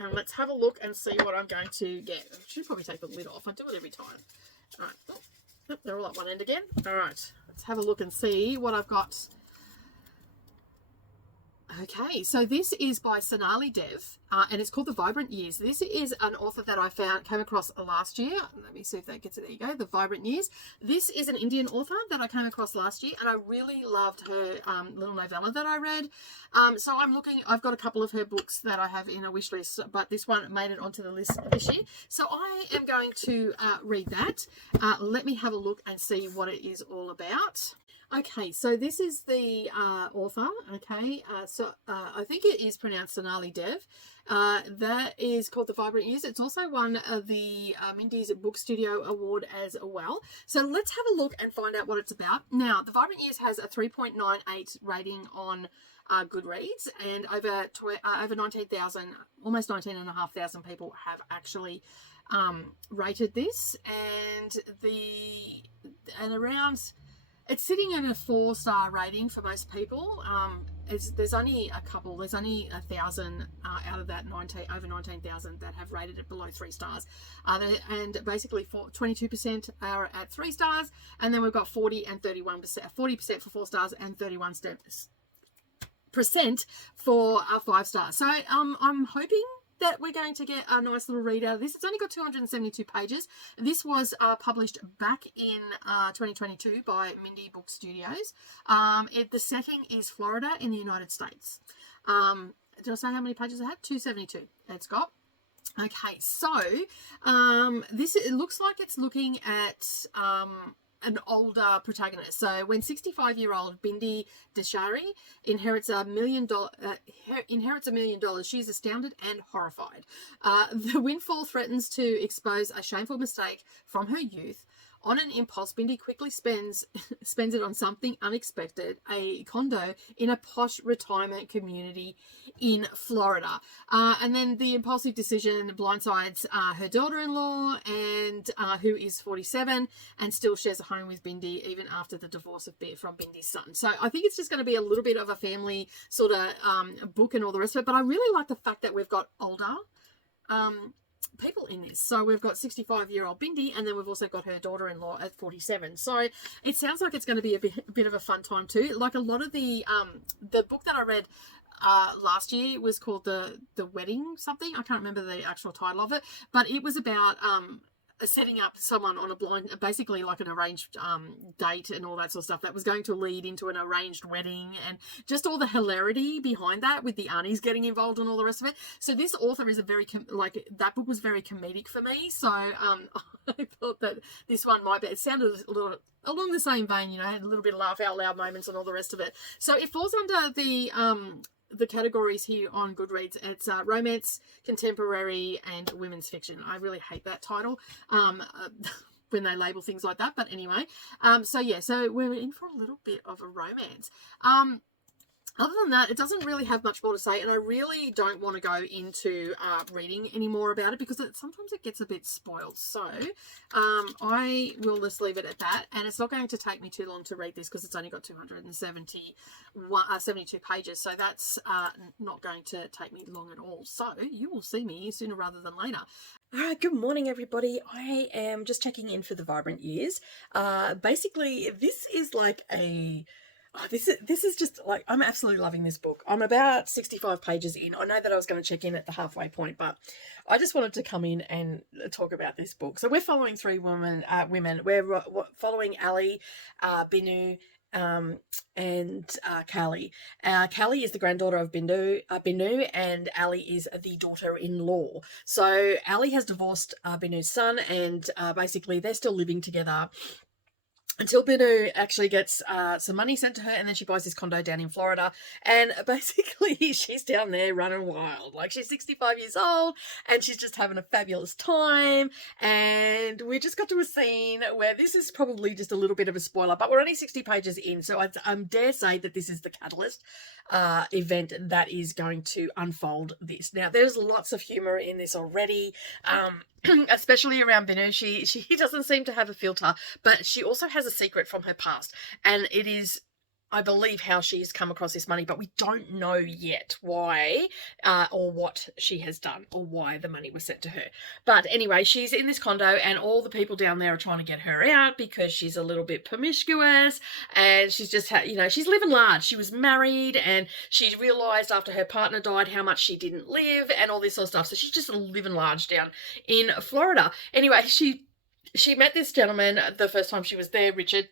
and let's have a look and see what I'm going to get. I should probably take the lid off. I do it every time. All right, they're all at one end again. All right, let's have a look and see what I've got. Okay, so this is by Sonali Dev, and it's called The Vibrant Years. This is an author that I came across last year. Let me see if that gets it. There you go, The Vibrant Years. This is an Indian author that I came across last year, and I really loved her little novella that I read. So I've got a couple of her books that I have in a wish list, but this one made it onto the list this year. So I am going to read that. Let me have a look and see what it is all about. Okay, so this is the author, okay, I think it is pronounced Sonali Dev. That is called The Vibrant Years. It's also won the Mindy's Book Studio Award as well. So let's have a look and find out what it's about. Now, The Vibrant Years has a 3.98 rating on Goodreads, and over 19,000, almost 19,500 people have actually rated this, and around... It's sitting at a 4-star rating for most people. there's only a couple. There's only 1,000 out of that over 19,000 that have rated it below 3 stars. And basically 22% are at 3 stars, and then we've got 40 and 31%. 40% for 4 stars and 31% for 5 stars. So I'm hoping that we're going to get a nice little read out of this. It's only got 272 pages. This was published back in 2022 by Mindy Book Studios. The setting is Florida in the United States. Did I say how many pages it had? 272 it's got. Okay, so it looks like it's looking at an older protagonist. So when 65-year-old Bindi Deshari inherits $1 million, she's astounded and horrified. The windfall threatens to expose a shameful mistake from her youth. On an impulse, Bindi quickly spends it on something unexpected, a condo in a posh retirement community in Florida. And then the impulsive decision blindsides her daughter-in-law, and who is 47 and still shares a home with Bindi even after the divorce from Bindi's son. So I think it's just going to be a little bit of a family sort of book and all the rest of it. But I really like the fact that we've got older people in this. So we've got 65-year-old Bindi, and then we've also got her daughter-in-law at 47. So it sounds like it's going to be a bit of a fun time too. Like a lot of the book that I read last year was called the Wedding something. I can't remember the actual title of it, but it was about setting up someone on a blind, basically like an arranged date and all that sort of stuff that was going to lead into an arranged wedding, and just all the hilarity behind that with the aunties getting involved and all the rest of it. So this author is a very that book was very comedic for me. So I thought that this one might be. It sounded a little along the same vein, you know, had a little bit of laugh out loud moments and all the rest of it. So it falls under the categories here on Goodreads. It's romance, contemporary, and women's fiction. I really hate that title when they label things like that, but anyway. So we're in for a little bit of a romance. Other than that, it doesn't really have much more to say, and I really don't want to go into reading any more about it because sometimes it gets a bit spoiled. So I will just leave it at that, and it's not going to take me too long to read this because it's only got 272 pages, so that's not going to take me long at all. So you will see me sooner rather than later. All right, good morning, everybody. I am just checking in for the Vibrant Years. Basically, this is like this is just like, I'm absolutely loving this book. I'm about 65 pages in. I know that I was going to check in at the halfway point, but I just wanted to come in and talk about this book. So we're following 3 women. We're following Ali, Binu, and Callie. Callie is the granddaughter of Binu, and Ali is the daughter-in-law. So Ali has divorced Binu's son, and basically they're still living together until Binu actually gets some money sent to her, and then she buys this condo down in Florida, and basically she's down there running wild. Like, she's 65 years old, and she's just having a fabulous time, and we just got to a scene where this is probably just a little bit of a spoiler, but we're only 60 pages in, so I dare say that this is the catalyst event that is going to unfold this. Now, there's lots of humour in this already, especially around Binu. She doesn't seem to have a filter, but she also has a secret from her past, and it is, I believe, how she's come across this money, but we don't know yet why or what she has done or why the money was sent to her. But anyway, she's in this condo, and all the people down there are trying to get her out because she's a little bit promiscuous, and she's just, she's living large. She was married, and she realised after her partner died how much she didn't live and all this sort of stuff. So she's just living large down in Florida. Anyway, she met this gentleman the first time she was there, Richard,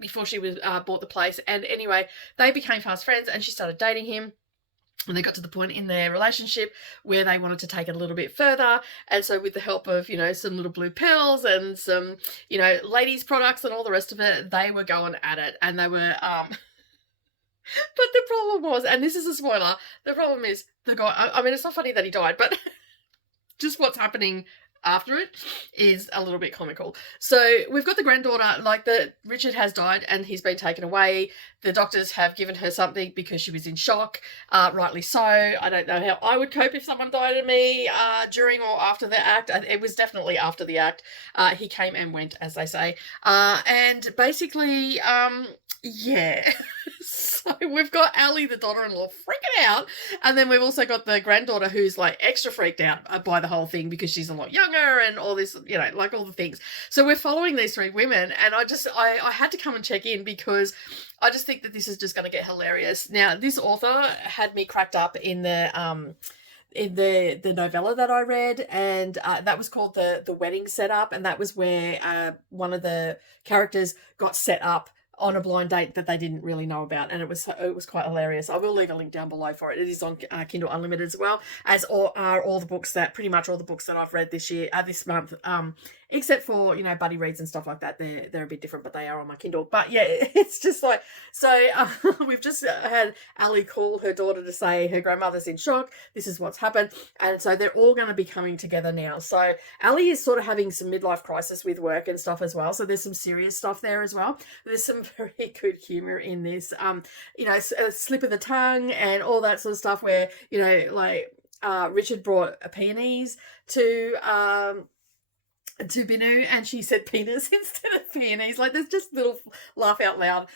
before she was bought the place, and anyway, they became fast friends, and she started dating him, and they got to the point in their relationship where they wanted to take it a little bit further, and so with the help of, some little blue pills and some, ladies products and all the rest of it, they were going at it, and they were, but the problem was, and this is a spoiler, the problem is the guy, I mean, it's not funny that he died, but just what's happening after it is a little bit comical. So we've got the granddaughter, like Richard has died and he's been taken away. The doctors have given her something because she was in shock, rightly so. I don't know how I would cope if someone died of me during or after the act. It was definitely after the act. He came and went, as they say. And basically, yeah. So we've got Ali, the daughter-in-law, freaking out. And then we've also got the granddaughter who's like extra freaked out by the whole thing because she's a lot younger and all this, you know, like all the things. So we're following these three women, and I had to come and check in because I just think that this is just going to get hilarious. Now, this author had me cracked up in the novella that I read, and that was called the Wedding Setup, and that was where one of the characters got set up on a blind date that they didn't really know about, and it was quite hilarious. I will leave a link down below for it. It is on Kindle Unlimited as well, as are all the books pretty much all the books that I've read this month, except for, you know, buddy reads and stuff like that. They're a bit different, but they are on my Kindle. But yeah, it's just like, so we've just had Ali call her daughter to say her grandmother's in shock. This is what's happened, and so they're all going to be coming together now. So Ali is sort of having some midlife crisis with work and stuff as well. So there's some serious stuff there as well. There's some very good humor in this, you know, a slip of the tongue and all that sort of stuff where, you know, like Richard brought a peonies to Binu, and she said penis instead of peonies. Like, there's just little laugh out loud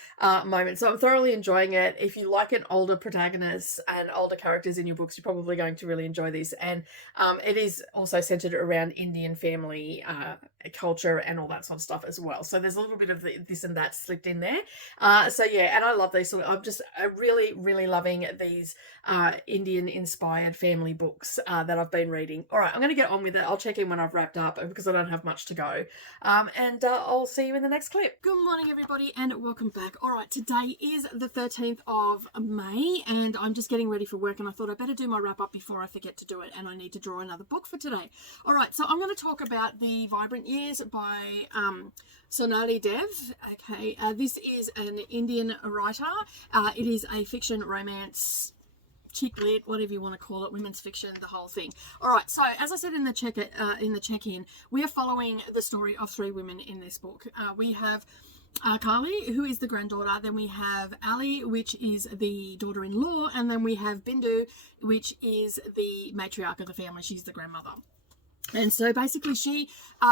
moments. So I'm thoroughly enjoying it. If you like an older protagonist and older characters in your books, you're probably going to really enjoy this. And it is also centered around Indian family culture and all that sort of stuff as well. So there's a little bit of this and that slipped in there. So yeah, and I love these. I'm just really, really loving these Indian inspired family books that I've been reading. All right, I'm going to get on with it. I'll check in when I've wrapped up because I don't have much to go. And I'll see you in the next clip. Good morning, everybody, and welcome back. All right, today is the 13th of May, and I'm just getting ready for work, and I thought I better do my wrap up before I forget to do it, and I need to draw another book for today. All right, so I'm going to talk about The Vibrant Years by Sonali Dev. Okay, this is an Indian writer. It is a fiction, romance, chick lit, whatever you want to call it, women's fiction, the whole thing. All right, so as I said in the check-in, we are following the story of three women in this book. We have Kali, who is the granddaughter, then we have Ali, which is the daughter-in-law, and then we have Bindu, which is the matriarch of the family. She's the grandmother. And so basically she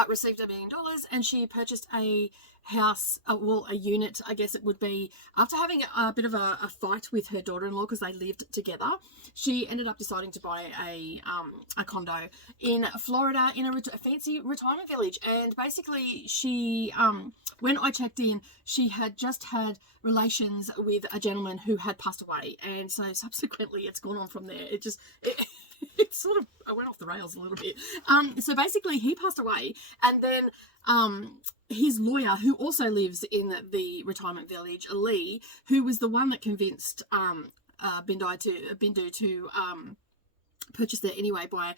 received $1 million, and she purchased a house, well, a unit, I guess it would be, after having a bit of a fight with her daughter-in-law because they lived together. She ended up deciding to buy a condo in Florida in a fancy retirement village. And basically she, when I checked in, she had just had relations with a gentleman who had passed away. And so subsequently it's gone on from there. It sort of, I went off the rails a little bit. So basically he passed away, and then his lawyer, who also lives in the retirement village, Ali, who was the one that convinced Bindu to purchased there anyway by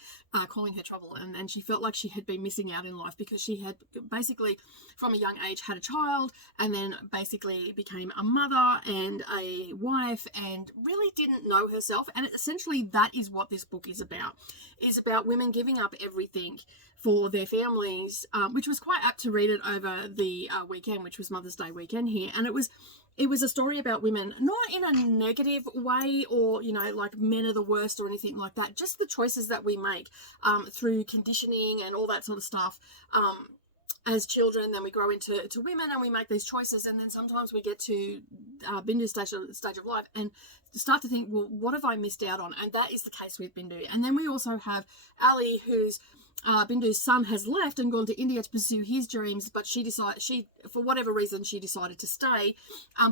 calling her trouble, and she felt like she had been missing out in life because she had basically from a young age had a child and then basically became a mother and a wife and really didn't know herself. And essentially that is what this book is about women giving up everything for their families, which was quite apt to read it over the weekend, which was Mother's Day weekend here. And it was a story about women, not in a negative way or, you know, like men are the worst or anything like that. Just the choices that we make through conditioning and all that sort of stuff as children. Then we grow into women and we make these choices. And then sometimes we get to Bindu's stage of life and start to think, well, what have I missed out on? And that is the case with Bindu. And then we also have Ali, who's Bindu's son, has left and gone to India to pursue his dreams, but she for whatever reason she decided to stay,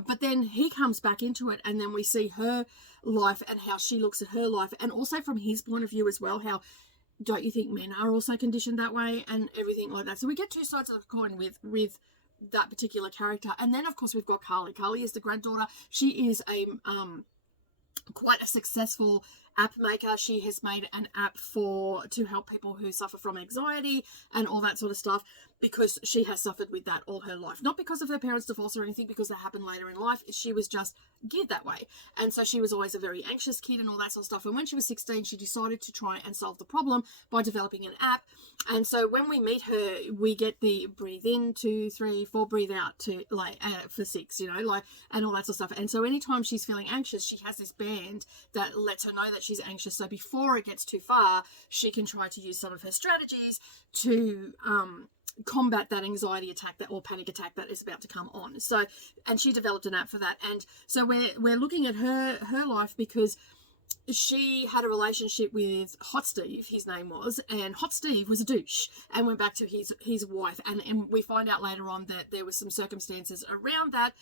but then he comes back into it, and then we see her life and how she looks at her life, and also from his point of view as well, how don't you think men are also conditioned that way and everything like that. So we get two sides of the coin with that particular character. And then of course we've got Kali. Kali is the granddaughter. She is a quite a successful app maker. She has made an app to help people who suffer from anxiety and all that sort of stuff, because she has suffered with that all her life. Not because of her parents' divorce or anything, because that happened later in life. She was just geared that way. And so she was always a very anxious kid and all that sort of stuff. And when she was 16, she decided to try and solve the problem by developing an app. And so when we meet her, we get the breathe in, 2, 3, 4, breathe out to for 6, and all that sort of stuff. And so anytime she's feeling anxious, she has this band that lets her know that she's anxious. So before it gets too far, she can try to use some of her strategies to combat that anxiety attack or panic attack that is about to come on. So, and she developed an app for that. And so we're looking at her life, because she had a relationship with Hot Steve, his name was, and Hot Steve was a douche and went back to his wife. And we find out later on that there was some circumstances around that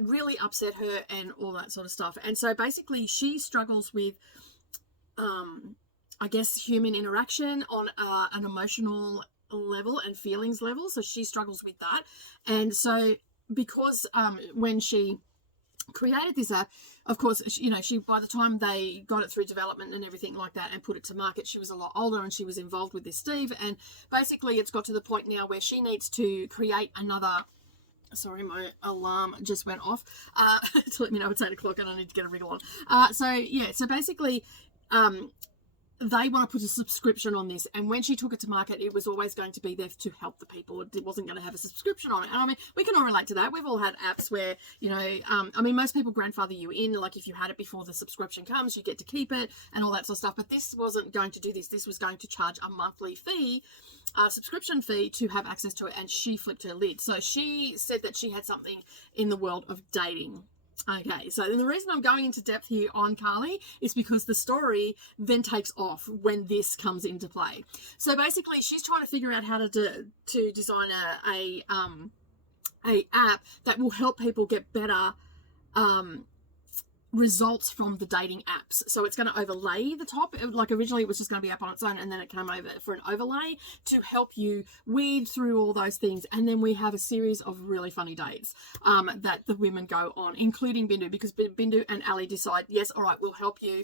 really upset her and all that sort of stuff. And so basically she struggles with, I guess, human interaction on an emotional level and feelings level. So she struggles with that. And so because when she created this app, of course, she by the time they got it through development and everything like that and put it to market, she was a lot older and she was involved with this Steve. And basically it's got to the point now where she needs to create another. Sorry, my alarm just went off to let me know it's 8 o'clock and I need to get a wriggle on. So basically they want to put a subscription on this, and when she took it to market, it was always going to be there to help the people. It wasn't going to have a subscription on it. And I mean, we can all relate to that. We've all had apps where, most people grandfather you in, like if you had it before the subscription comes, you get to keep it and all that sort of stuff. But this wasn't going to do this. This was going to charge a monthly fee, subscription fee, to have access to it, and she flipped her lid. So she said that she had something in the world of dating. Okay, so the reason I'm going into depth here on Carly is because the story then takes off when this comes into play. So basically, she's trying to figure out how to design a app that will help people get better results from the dating apps. So it's going to overlay the top. Like originally it was just going to be up on its own, and then it came over for an overlay to help you weed through all those things. And then we have a series of really funny dates that the women go on, including Bindu, because Bindu and Ali decide, yes, all right, we'll help you,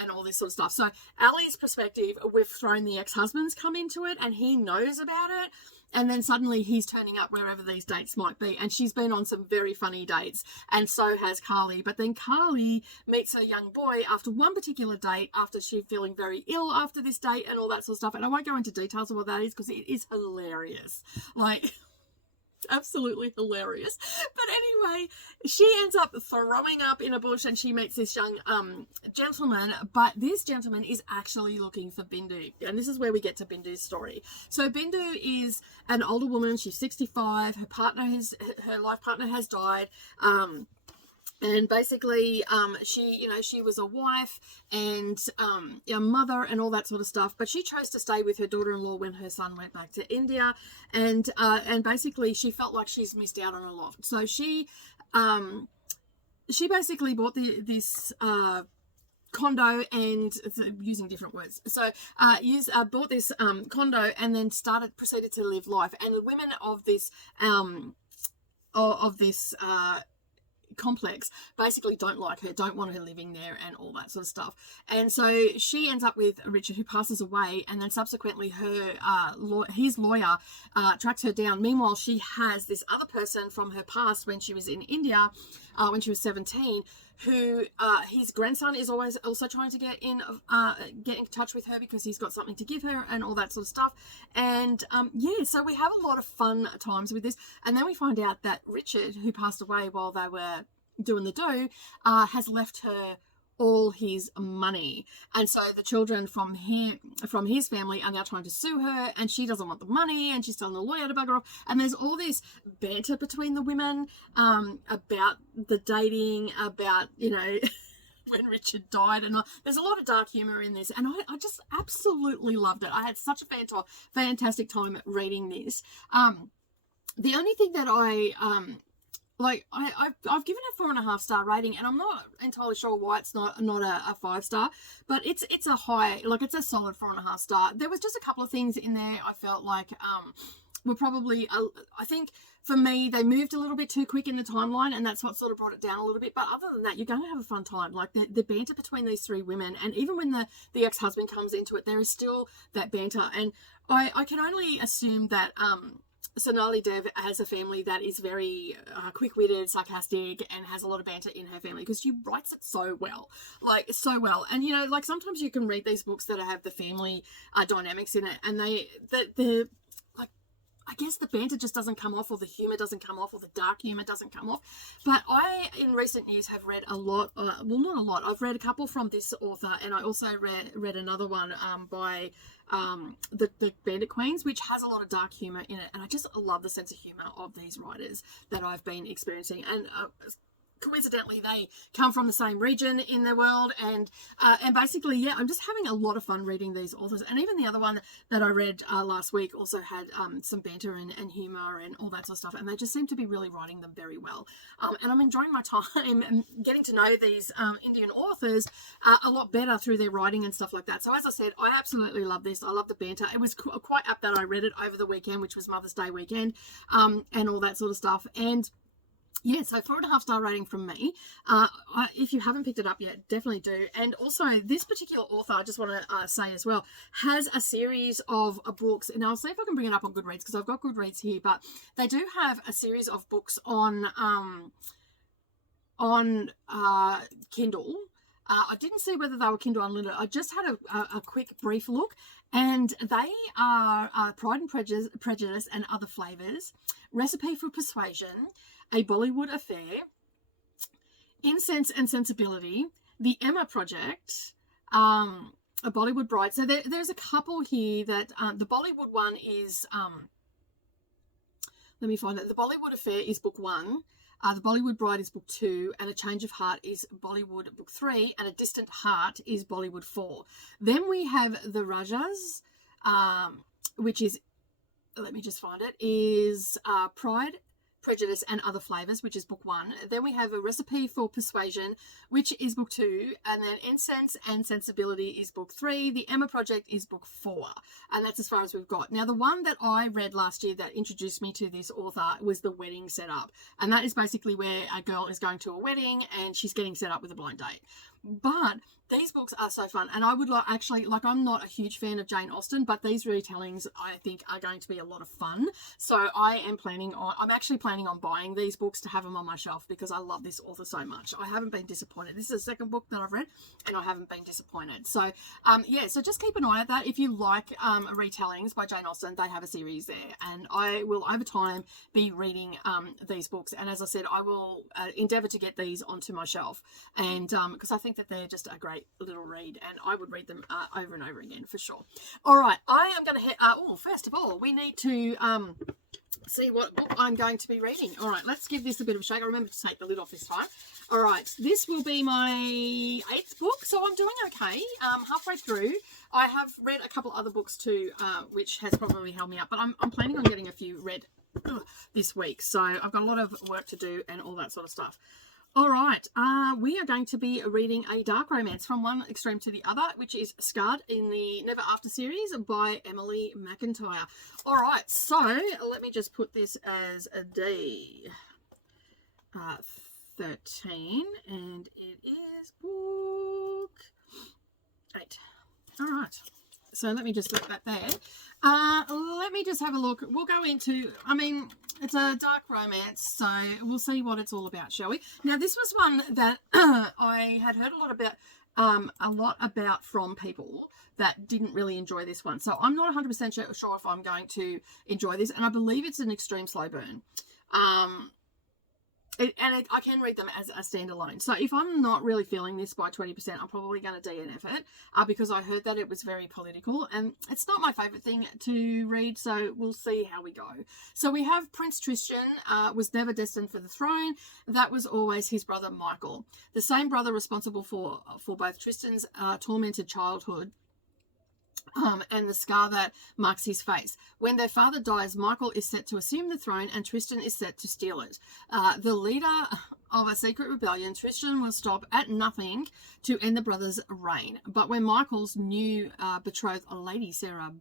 and all this sort of stuff. So Ali's perspective, we've thrown the ex-husbands come into it, and he knows about it. And then suddenly he's turning up wherever these dates might be. And she's been on some very funny dates. And so has Carly. But then Carly meets her young boy after one particular date, after she's feeling very ill after this date and all that sort of stuff. And I won't go into details of what that is because it is hilarious. Absolutely hilarious. But anyway, she ends up throwing up in a bush and she meets this young gentleman, but this gentleman is actually looking for Bindu. And this is where we get to Bindu's story. So Bindu is an older woman. She's 65. Her life partner has died. And basically, she was a wife and a mother and all that sort of stuff. But she chose to stay with her daughter-in-law when her son went back to India. And basically, she felt like she's missed out on a lot. So she basically bought this condo, and using different words. So bought this condo and then proceeded to live life. And the women of this complex basically don't like her, don't want her living there and all that sort of stuff. And so she ends up with Richard, who passes away, and then subsequently his lawyer tracks her down. Meanwhile, she has this other person from her past when she was in India, when she was 17, who his grandson is always also trying to get in touch with her because he's got something to give her and all that sort of stuff. And so we have a lot of fun times with this. And then we find out that Richard, who passed away while they were doing the do, has left her all his money. And so the children from his family are now trying to sue her, and she doesn't want the money, and she's telling the lawyer to bugger off. And there's all this banter between the women about the dating, about when Richard died, and there's a lot of dark humor in this, and I just absolutely loved it. I had such a fantastic time reading this. The only thing that I've given it 4.5 star rating, and I'm not entirely sure why it's not a 5 star, but it's a high, it's a solid 4.5 star. There was just a couple of things in there I felt like were probably, I think for me, they moved a little bit too quick in the timeline, and that's what sort of brought it down a little bit. But other than that, you're going to have a fun time. Like the banter between these three women, and even when the ex-husband comes into it, there is still that banter. And I can only assume that Sonali Dev has a family that is very quick-witted, sarcastic, and has a lot of banter in her family, because she writes it so well, like so well. And you know, like sometimes you can read these books that have the family dynamics in it, and the I guess the banter just doesn't come off, or the humor doesn't come off, or the dark humor doesn't come off. But I, in recent years, have read a lot, well, not a lot. I've read a couple from this author, and I also read another one by the Bandit Queens, which has a lot of dark humor in it. And I just love the sense of humor of these writers that I've been experiencing. And coincidentally, they come from the same region in the world, and basically, yeah, I'm just having a lot of fun reading these authors. And even the other one that I read last week also had some banter and humor and all that sort of stuff, and they just seem to be really writing them very well. And I'm enjoying my time and getting to know these Indian authors a lot better through their writing and stuff like that. So as I said, I absolutely love this. I love the banter. It was quite apt that I read it over the weekend, which was Mother's Day weekend, and all that sort of stuff. And yeah, so 4.5-star rating from me. If you haven't picked it up yet, definitely do. And also, this particular author, I just want to say as well, has a series of books. And I'll see if I can bring it up on Goodreads, because I've got Goodreads here. But they do have a series of books on Kindle. I didn't see whether they were Kindle Unlimited. I just had a quick brief look, and they are Pride and Prejudice and Other Flavors, Recipe for Persuasion, A Bollywood Affair, Incense and Sensibility, The Emma Project, A Bollywood Bride. So there's a couple here that the Bollywood one is, let me find it. The Bollywood Affair is book 1. The Bollywood Bride is book 2, and A Change of Heart is Bollywood book 3, and A Distant Heart is Bollywood 4. Then we have The Rajas, which is, let me just find it, is Pride, Prejudice and Other Flavors, which is book 1. Then we have A Recipe for Persuasion, which is book 2. And then Incense and Sensibility is book 3. The Emma Project is book 4. And that's as far as we've got. Now, the one that I read last year that introduced me to this author was The Wedding Setup. And that is basically where a girl is going to a wedding and she's getting set up with a blind date. But these books are so fun, and I would I'm not a huge fan of Jane Austen, but these retellings I think are going to be a lot of fun. So I'm actually planning on buying these books to have them on my shelf, because I love this author so much. I haven't been disappointed. This is the second book that I've read, and I haven't been disappointed. So yeah, so just keep an eye at that. If you like retellings by Jane Austen, they have a series there, and I will over time be reading these books. And as I said, I will endeavour to get these onto my shelf, and because I think that they're just a great little read, and I would read them over and over again for sure. All right, I am going to head, first of all, we need to see what book I'm going to be reading. All right, let's give this a bit of a shake. I remember to take the lid off this time. All right, this will be my 8th book, so I'm doing okay. Halfway through. I have read a couple other books too, which has probably held me up, but I'm planning on getting a few read this week, so I've got a lot of work to do and all that sort of stuff. All right, we are going to be reading a dark romance from one extreme to the other, which is Scarred in the Never After series by Emily McIntyre. All right, so let me just put this as a day 13, and it is book 8. All right, so let me just let that there. Let me just have a look. We'll go into, it's a dark romance, so we'll see what it's all about, shall we? Now, this was one that I had heard a lot about from people that didn't really enjoy this one. So I'm not 100% sure if I'm going to enjoy this, and I believe it's an extreme slow burn. I can read them as a standalone. So if I'm not really feeling this by 20%, I'm probably going to DNF it because I heard that it was very political, and it's not my favourite thing to read, so we'll see how we go. So we have Prince Tristan was never destined for the throne. That was always his brother Michael, the same brother responsible for both Tristan's tormented childhood and the scar that marks his face. When their father dies, Michael is set to assume the throne and Tristan is set to steal it. The leader of a secret rebellion, Tristan will stop at nothing to end the brothers' reign. But when Michael's new betrothed, Lady Sarah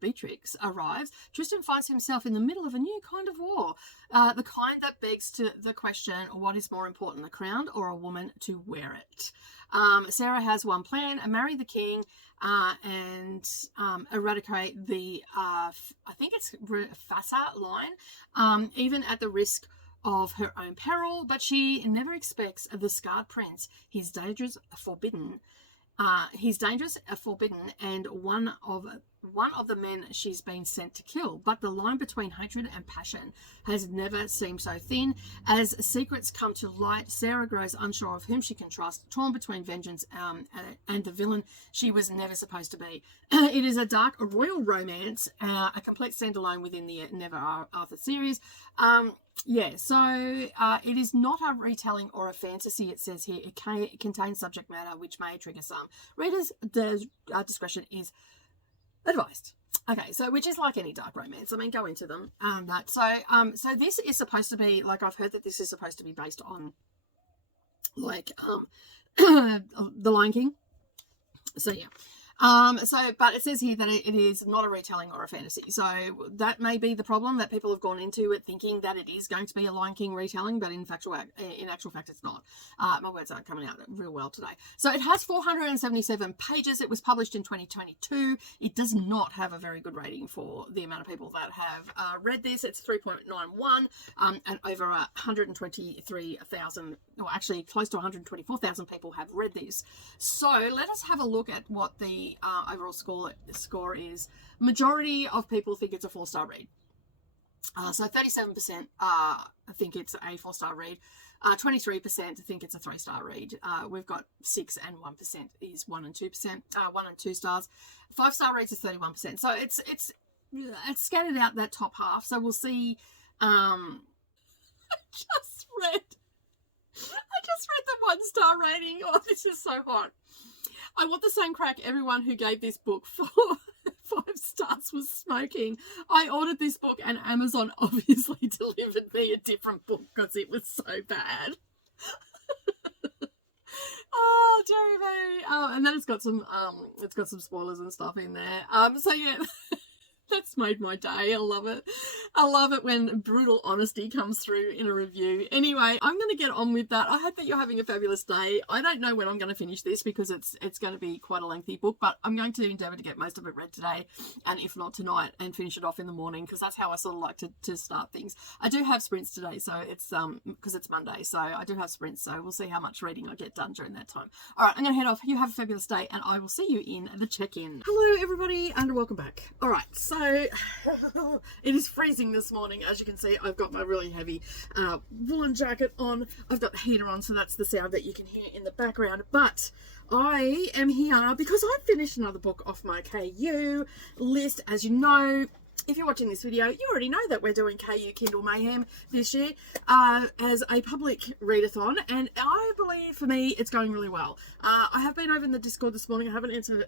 Beatrix arrives, Tristan finds himself in the middle of a new kind of war. The kind that begs to the question, what is more important, the crown or a woman to wear it? Sarah has one plan, marry the king and eradicate the, I think it's Fassa line, even at the risk of her own peril, but she never expects the scarred prince. He's dangerous, forbidden, and one of the men she's been sent to kill. But the line between hatred and passion has never seemed so thin. As secrets come to light, Sarah grows unsure of whom she can trust, torn between vengeance and the villain she was never supposed to be. It is a dark royal romance, a complete standalone within the Never Arthur series. So it is not a retelling or a fantasy, it says here. It contains subject matter which may trigger some readers. Discretion is advised. Okay, so which is like any dark romance. I mean, go into them. So this is supposed to be, like, I've heard that this is supposed to be based on, like, The Lion King. So yeah. But it says here that it is not a retelling or a fantasy. So that may be the problem, that people have gone into it thinking that it is going to be a Lion King retelling, but in actual fact, it's not. My words aren't coming out real well today. So it has 477 pages. It was published in 2022. It does not have a very good rating for the amount of people that have read this. It's 3.91, and over 123,000, or actually close to 124,000 people have read this. So let us have a look at what the overall score is. Majority of people think it's a 4-star read. So 37% think it's a 4-star read. 23% think it's a 3-star read. We've got 6 and 1% is 1 and 2%, 1 and 2 stars. 5-star reads is 31%. So it's scattered out that top half. So we'll see. I just read the 1-star rating. Oh, this is so hot. I want the same crack everyone who gave this book 5 stars was smoking. I ordered this book and Amazon obviously delivered me a different book because it was so bad. Oh, dearie me. And then it's got some spoilers and stuff in there. So yeah. That's made my day. I love it. I love it when brutal honesty comes through in a review. Anyway, I'm going to get on with that. I hope that you're having a fabulous day. I don't know when I'm going to finish this because it's going to be quite a lengthy book, but I'm going to endeavour to get most of it read today, and if not tonight, and finish it off in the morning, because that's how I sort of like to start things. I do have sprints today, so it's because it's Monday, so I do have sprints, so we'll see how much reading I get done during that time. All right, I'm going to head off. You have a fabulous day, and I will see you in the check-in. Hello, everybody, and welcome back. All right, so it is freezing this morning. As you can see, I've got my really heavy woolen jacket on. I've got the heater on, so that's the sound that you can hear in the background. But I am here because I've finished another book off my KU list. As you know, if you're watching this video, you already know that we're doing KU Kindle Mayhem this year as a public readathon, and I believe for me it's going really well. I have been over in the Discord this morning. I haven't answered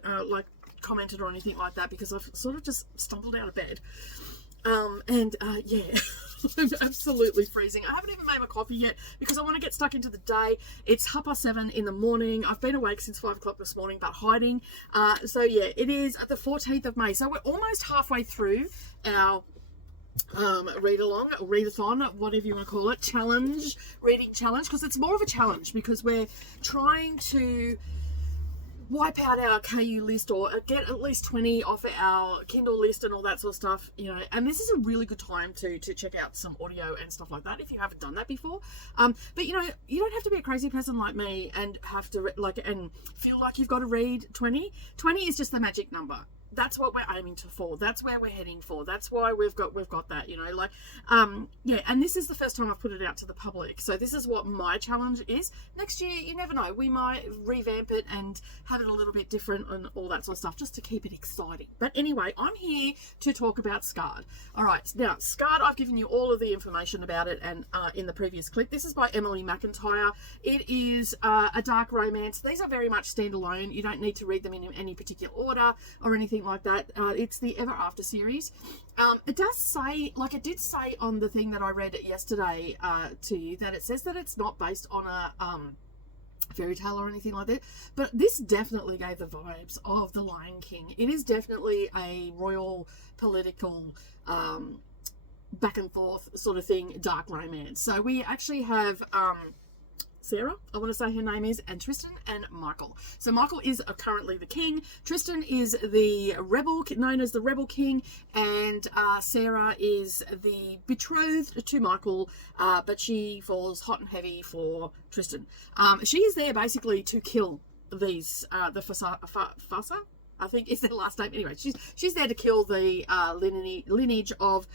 commented or anything like that because I've sort of just stumbled out of bed. Yeah, I'm absolutely freezing. I haven't even made my coffee yet because I want to get stuck into the day. It's 7:30 in the morning. I've been awake since 5 o'clock this morning, but hiding. So yeah, it is the 14th of May. So we're almost halfway through our readathon, whatever you want to call it, reading challenge, because it's more of a challenge because we're trying to wipe out our KU list or get at least 20 off our Kindle list and all that sort of stuff, you know. And this is a really good time to check out some audio and stuff like that if you haven't done that before. But you know, you don't have to be a crazy person like me and have to and feel like you've got to read 20. 20 is just the magic number. That's what we're aiming for. That's where we're heading for. That's why we've got that, you know, like, yeah. And this is the first time I've put it out to the public. So this is what my challenge is. Next year, you never know. We might revamp it and have it a little bit different and all that sort of stuff, just to keep it exciting. But anyway, I'm here to talk about Scarred. All right. Now, Scarred, I've given you all of the information about it and in the previous clip. This is by Emily McIntyre. It is a dark romance. These are very much standalone. You don't need to read them in any particular order or anything like that. It's the Ever After series. It does say, like it did say on the thing that I read yesterday to you, that it says that it's not based on fairy tale or anything like that, but this definitely gave the vibes of The Lion King. It is definitely a royal political back and forth sort of thing, dark romance. So we actually have Sarah, I want to say her name is, and Tristan and Michael. So Michael is currently the king. Tristan is the rebel, known as the rebel king, and Sarah is the betrothed to Michael, but she falls hot and heavy for Tristan. She is there basically to kill these, the Fasa, I think is their last name. Anyway, she's there to kill the lineage of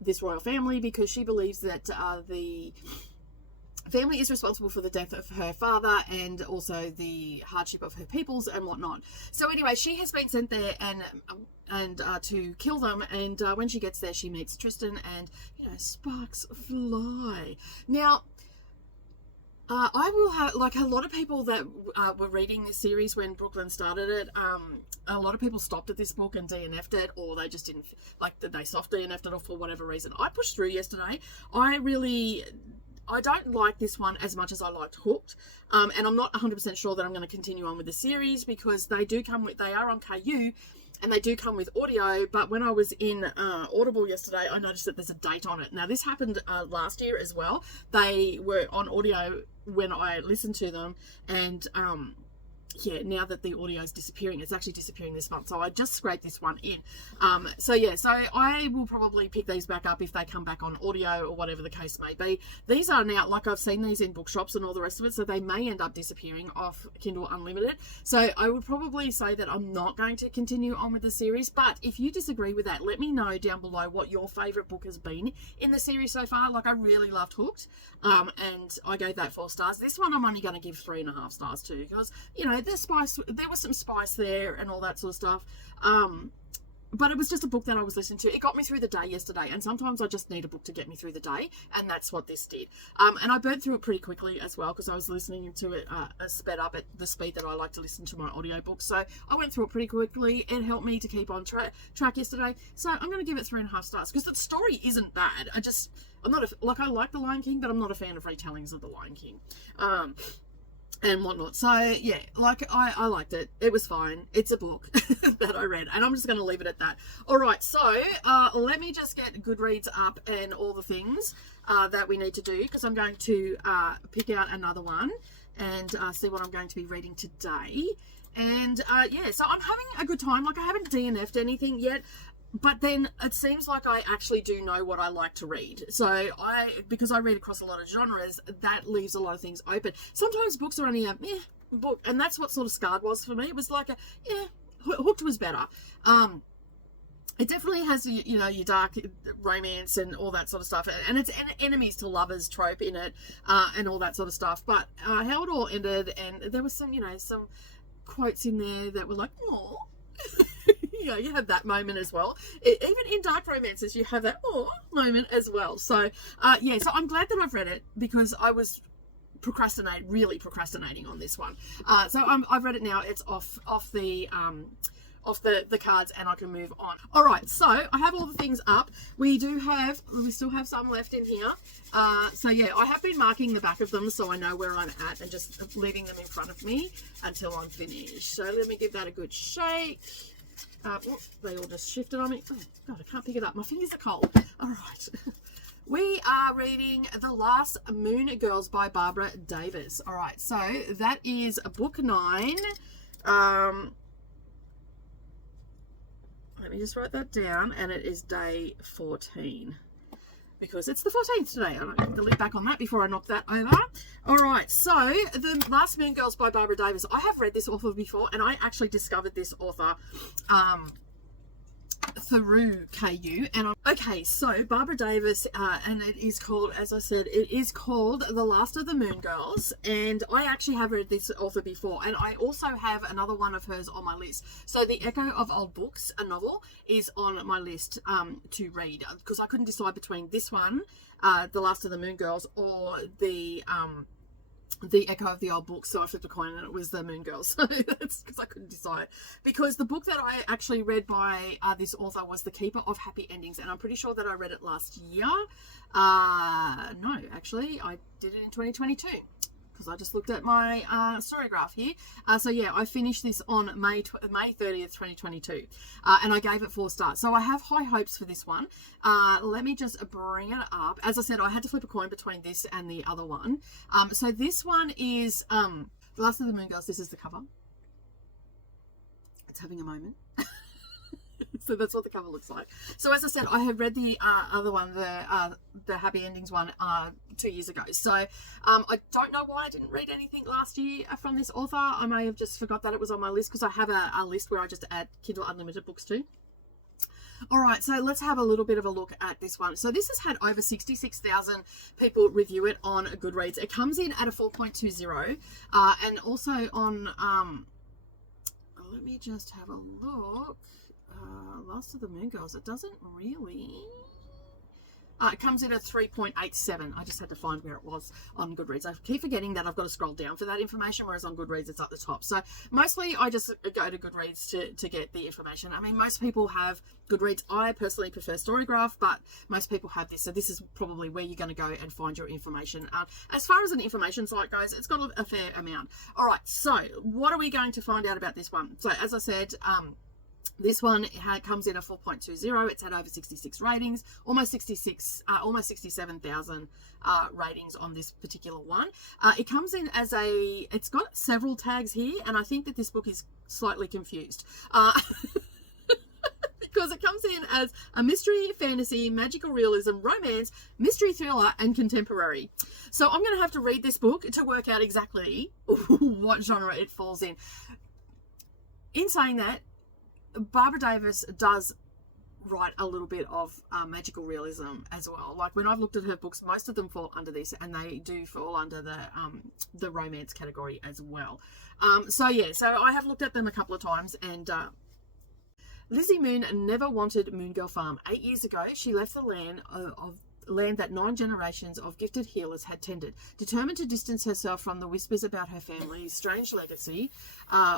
this royal family, because she believes that the family is responsible for the death of her father and also the hardship of her peoples and whatnot. So anyway, she has been sent there and to kill them. And when she gets there, she meets Tristan, and sparks fly. Now, I will have, like, a lot of people that were reading this series when Brooklyn started it, a lot of people stopped at this book and DNF'd it, or they just didn't, like, they soft DNF'd it, or for whatever reason. I pushed through yesterday. I don't like this one as much as I liked Hooked, and I'm not 100% sure that I'm going to continue on with the series, because they are on KU, and they do come with audio. But when I was in Audible yesterday, I noticed that there's a date on it. Now, this happened last year as well. They were on audio when I listened to them, and yeah, now that the audio is disappearing, it's actually disappearing this month. So I just scraped this one in. So I will probably pick these back up if they come back on audio or whatever the case may be. These are now, like, I've seen these in bookshops and all the rest of it, so they may end up disappearing off Kindle Unlimited. So I would probably say that I'm not going to continue on with the series. But if you disagree with that, let me know down below what your favourite book has been in the series so far. Like, I really loved Hooked, and I gave that 4 stars. This one I'm only going to give 3.5 stars to, because, there was some spice there and all that sort of stuff. But it was just a book that I was listening to. It got me through the day yesterday, and sometimes I just need a book to get me through the day, and that's what this did. And I burnt through it pretty quickly as well, because I was listening to it sped up at the speed that I like to listen to my audiobooks. So I went through it pretty quickly. It helped me to keep on track yesterday. So I'm going to give it 3.5 stars, because the story isn't bad. I like The Lion King, but I'm not a fan of retellings of The Lion King. And whatnot. So yeah, like, I liked it. It was fine. It's a book that I read, and I'm just going to leave it at that. All right, so let me just get Goodreads up and all the things that we need to do, because I'm going to pick out another one and see what I'm going to be reading today. And yeah, so I'm having a good time. Like, I haven't DNF'd anything yet, but then it seems like I actually do know what I like to read. So because I read across a lot of genres, that leaves a lot of things open. Sometimes books are only a book, and that's what sort of Scarred was for me. It was like Hooked was better. It definitely has, your dark romance and all that sort of stuff, and it's an enemies to lovers trope in it, and all that sort of stuff. But how it all ended, and there was some, some quotes in there that were like, oh. You have that moment as well. Even in dark romances, you have that moment as well. So yeah, so I'm glad that I've read it, because I was really procrastinating on this one. So I've read it now. It's off the cards, and I can move on. All right, so I have all the things up. We still have some left in here. So yeah, I have been marking the back of them so I know where I'm at, and just leaving them in front of me until I'm finished. So let me give that a good shake. They all just shifted on me. Oh God, I can't pick it up. My fingers are cold. All right. We are reading The Last Moon Girls by Barbara Davis. All right, so that is book 9. Let me just write that down, and it is day 14. Because it's the 14th today. I have to look back on that before I knock that over. All right, so The Last Moon Girls by Barbara Davis. I have read this author before, and I actually discovered this author through KU. And okay, so Barbara Davis, and it is called, as I said, it is called The Last of the Moon Girls, and I actually have read this author before, and I also have another one of hers on my list. So The Echo of Old Books, a novel, is on my list to read, because I couldn't decide between this one, The Last of the Moon Girls, or the Echo of the Old Books. So I flipped a coin, and it was the Moon Girls. So that's because I couldn't decide. Because the book that I actually read by this author was The Keeper of Happy Endings, and I'm pretty sure that I read it last year. No, actually, I did it in 2022. because I just looked at my story graph here. So yeah, I finished this on May 30th, 2022, and I gave it 4 stars. So I have high hopes for this one. Let me just bring it up. As I said, I had to flip a coin between this and the other one. So this one is The Last of the Moon Girls. This is the cover. It's having a moment. So that's what the cover looks like. So as I said, I have read the other one, the Happy Endings one, 2 years ago. So I don't know why I didn't read anything last year from this author. I may have just forgot that it was on my list, because I have a list where I just add Kindle Unlimited books to. All right, so let's have a little bit of a look at this one. So this has had over 66,000 people review it on Goodreads. It comes in at a 4.20, and also on, let me just have a look. Last of the Moon Girls, it doesn't really... it comes in at 3.87. I just had to find where it was on Goodreads. I keep forgetting that I've got to scroll down for that information, whereas on Goodreads it's at the top. So mostly I just go to Goodreads to get the information. I mean, most people have Goodreads. I personally prefer Storygraph, but most people have this. So this is probably where you're going to go and find your information. As far as an information site goes, it's got a fair amount. All right, so what are we going to find out about this one? So as I said, this one comes in a 4.20. It's had over 66 ratings, almost 67,000 ratings on this particular one. It comes in as it's got several tags here, and I think that this book is slightly confused. Because it comes in as a mystery, fantasy, magical realism, romance, mystery thriller, and contemporary. So I'm going to have to read this book to work out exactly what genre it falls in. In saying that, Barbara Davis does write a little bit of magical realism as well. Like when I've looked at her books, most of them fall under this, and they do fall under the romance category as well. So yeah, so I have looked at them a couple of times, and Lizzie Moon never wanted Moon Girl Farm. 8 years ago, she left the land that 9 generations of gifted healers had tended, determined to distance herself from the whispers about her family's strange legacy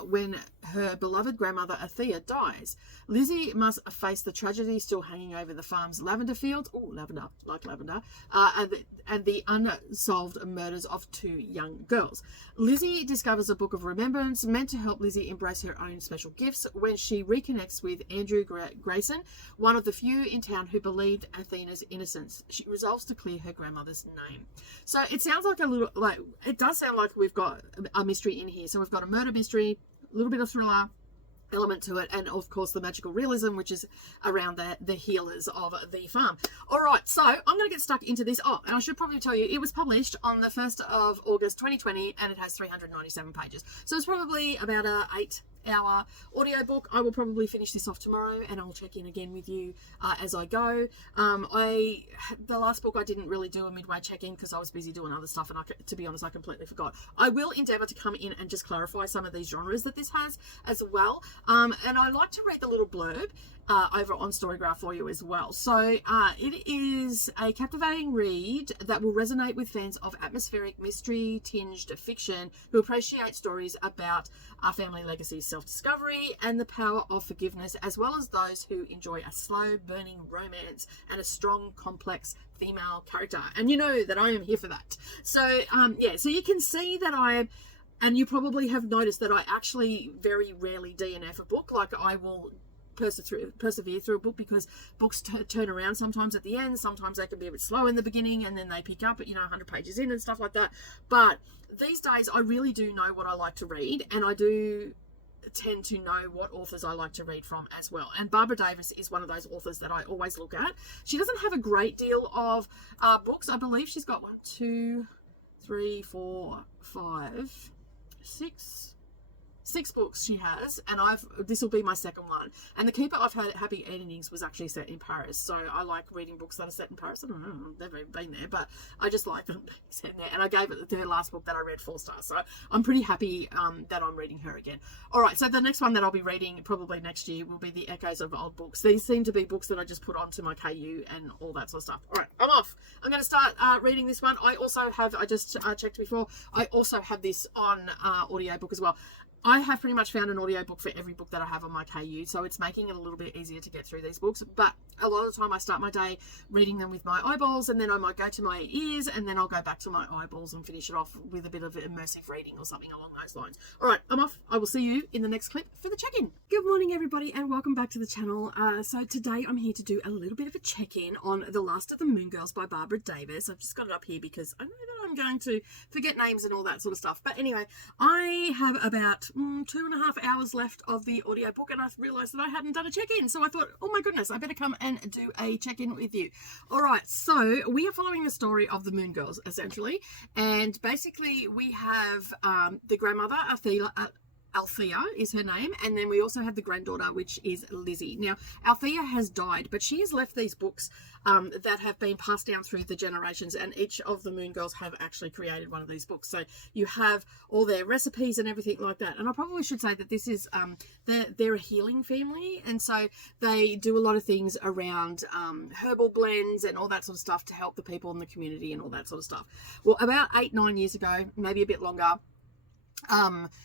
when her beloved grandmother Althea dies. Lizzie must face the tragedy still hanging over the farm's lavender fields, lavender, like lavender, and the unsolved murders of 2 young girls. Lizzie discovers a book of remembrance meant to help Lizzie embrace her own special gifts when she reconnects with Andrew Grayson, one of the few in town who believed Athena's innocence. She resolves to clear her grandmother's name. So it sounds like it does sound like we've got a mystery in here. So we've got a murder mystery, a little bit of thriller element to it, and of course the magical realism, which is around the healers of the farm. All right, so I'm going to get stuck into this. And I should probably tell you, it was published on the 1st of August 2020, and it has 397 pages. So it's probably about a 8-hour audiobook. I will probably finish this off tomorrow, and I'll check in again with you as I go. The last book I didn't really do a midway check-in because I was busy doing other stuff, and to be honest, I completely forgot. I will endeavour to come in and just clarify some of these genres that this has as well. And I like to read the little blurb over on Storygraph for you as well. So it is a captivating read that will resonate with fans of atmospheric, mystery-tinged fiction who appreciate stories about our family legacy, self-discovery, and the power of forgiveness, as well as those who enjoy a slow-burning romance and a strong, complex female character. And you know that I am here for that. So yeah, so you can see that and you probably have noticed that I actually very rarely DNF a book. Like I will persevere through a book because books turn around sometimes at the end. Sometimes they can be a bit slow in the beginning, and then they pick up at 100 pages in and stuff like that. But these days I really do know what I like to read, and I do tend to know what authors I like to read from as well. And Barbara Davis is one of those authors that I always look at. She doesn't have a great deal of books. I believe she's got 1, 2, 3, 4, 5, 6 books she has, and this will be my second one. And the keeper I've had, Happy Endings, was actually set in Paris, so I like reading books that are set in Paris. I don't know, they've never been there, but I just like them being set in there. And I gave it the last book that I read 4 stars, so I'm pretty happy that I'm reading her again. All right, so the next one that I'll be reading probably next year will be The Echoes of Old Books. These seem to be books that I just put onto my KU and all that sort of stuff. All right, I'm off. I'm going to start reading this one. I also have, I just checked before, I also have this on audiobook as well. I have pretty much found an audiobook for every book that I have on my KU, so it's making it a little bit easier to get through these books. But a lot of the time I start my day reading them with my eyeballs, and then I might go to my ears, and then I'll go back to my eyeballs and finish it off with a bit of immersive reading or something along those lines. All right, I'm off. I will see you in the next clip for the check-in. Good morning, everybody, and welcome back to the channel. So today I'm here to do a little bit of a check-in on The Last of the Moon Girls by Barbara Davis. I've just got it up here because I know that I'm going to forget names and all that sort of stuff. But anyway, I have about 2.5 hours left of the audiobook, and I realized that I hadn't done a check-in, so I thought, oh my goodness, I better come and do a check-in with you. All right, so we are following the story of the Moon Girls essentially, and basically we have the grandmother Althea is her name, and then we also have the granddaughter, which is Lizzie. Now, Althea has died, but she has left these books that have been passed down through the generations, and each of the Moon Girls have actually created one of these books. So you have all their recipes and everything like that. And I probably should say that this is, they're a healing family, and so they do a lot of things around herbal blends and all that sort of stuff to help the people in the community and all that sort of stuff. Well, about 8-9 years ago, maybe a bit longer,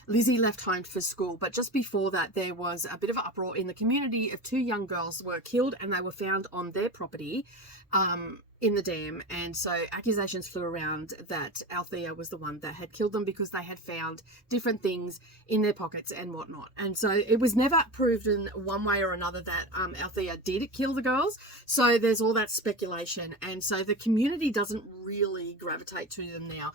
Lizzie left home for school, but just before that there was a bit of an uproar in the community of 2 young girls were killed, and they were found on their property in the dam, and so accusations flew around that Althea was the one that had killed them because they had found different things in their pockets and whatnot. And so it was never proved in one way or another that Althea did kill the girls, so there's all that speculation, and so the community doesn't really gravitate to them now.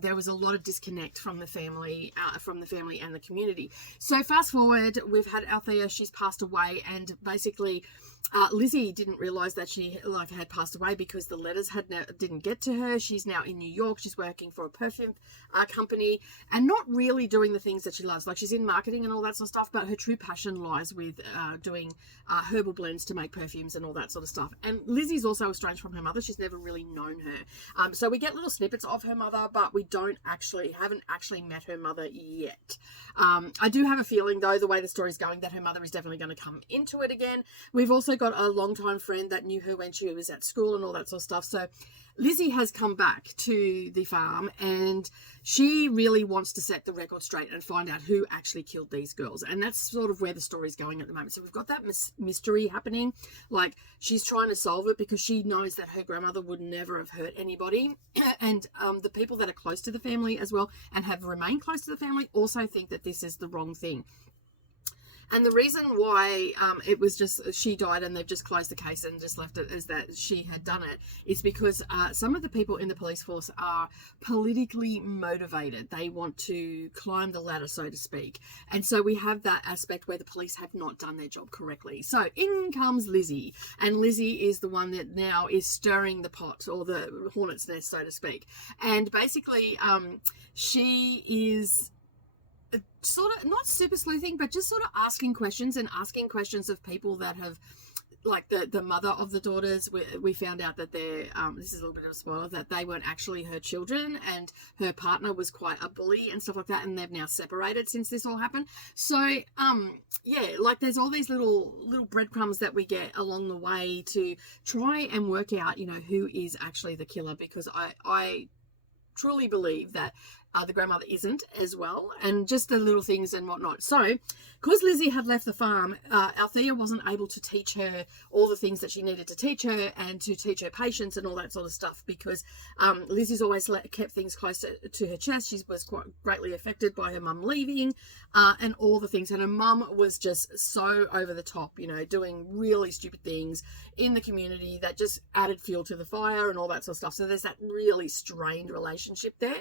There was a lot of disconnect from the family and the community. So fast forward, we've had Althea, she's passed away, and basically Lizzie didn't realize that she had passed away because the letters didn't get to her. She's now in New York. She's working for a perfume company and not really doing the things that she loves. Like, she's in marketing and all that sort of stuff, but her true passion lies with doing herbal blends to make perfumes and all that sort of stuff. And Lizzie's also estranged from her mother. She's never really known her. So we get little snippets of her mother, but we haven't actually met her mother yet. I do have a feeling, though, the way the story's going, that her mother is definitely going to come into it again. We've also got a longtime friend that knew her when she was at school and all that sort of stuff. So Lizzie has come back to the farm, and she really wants to set the record straight and find out who actually killed these girls. And that's sort of where the story's going at the moment. So we've got that mystery happening. Like, she's trying to solve it because she knows that her grandmother would never have hurt anybody. And the people that are close to the family as well and have remained close to the family also think that this is the wrong thing. And the reason why it was just she died and they've just closed the case and just left it as that she had done it is because some of the people in the police force are politically motivated. They want to climb the ladder, so to speak. And so we have that aspect where the police have not done their job correctly. So in comes Lizzie, and Lizzie is the one that now is stirring the pot, or the hornet's nest, so to speak. And basically she is sort of not super sleuthing, but just sort of asking questions of people that have, like the mother of the daughters. We found out that they're this is a little bit of a spoiler, that they weren't actually her children, and her partner was quite a bully and stuff like that, and they've now separated since this all happened. So yeah, like, there's all these little breadcrumbs that we get along the way to try and work out, you know, who is actually the killer, because I truly believe that the grandmother isn't as well, and just the little things and whatnot. So because Lizzie had left the farm, Althea wasn't able to teach her all the things that she needed to teach her, and to teach her patience and all that sort of stuff, because Lizzie's always kept things close to her chest. She was quite greatly affected by her mum leaving and all the things, and her mum was just so over the top, you know, doing really stupid things in the community that just added fuel to the fire and all that sort of stuff. So there's that really strained relationship there.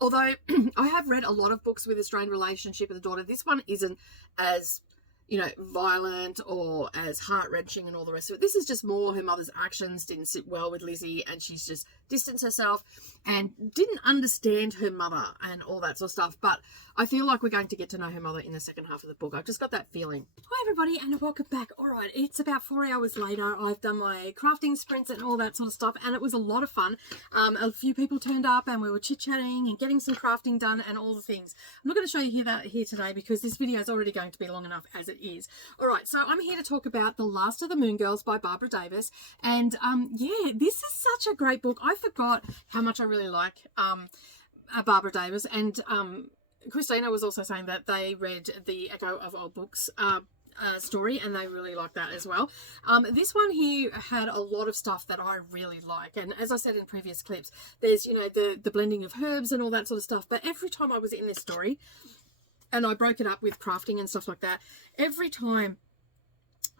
Although I have read a lot of books with a strained relationship with the daughter, this one isn't as, you know, violent or as heart-wrenching and all the rest of it. This is just more her mother's actions didn't sit well with Lizzie, and she's just distanced herself and didn't understand her mother and all that sort of stuff. But I feel like we're going to get to know her mother in the second half of the book. I've just got that feeling. Hi everybody, and welcome back. All right, it's about 4 hours later. I've done my crafting sprints and all that sort of stuff, and it was a lot of fun. A few people turned up and we were chit-chatting and getting some crafting done and all the things. I'm not going to show you here today because this video is already going to be long enough as it is. All right, so I'm here to talk about The Last of the Moon Girls by Barbara Davis, and yeah, this is such a great book. I forgot how much I really like Barbara Davis, and Christina was also saying that they read the Echo of Old Books story, and they really like that as well. This one here had a lot of stuff that I really like, and as I said in previous clips, there's, you know, the blending of herbs and all that sort of stuff, but every time I was in this story and I broke it up with crafting and stuff like that, every time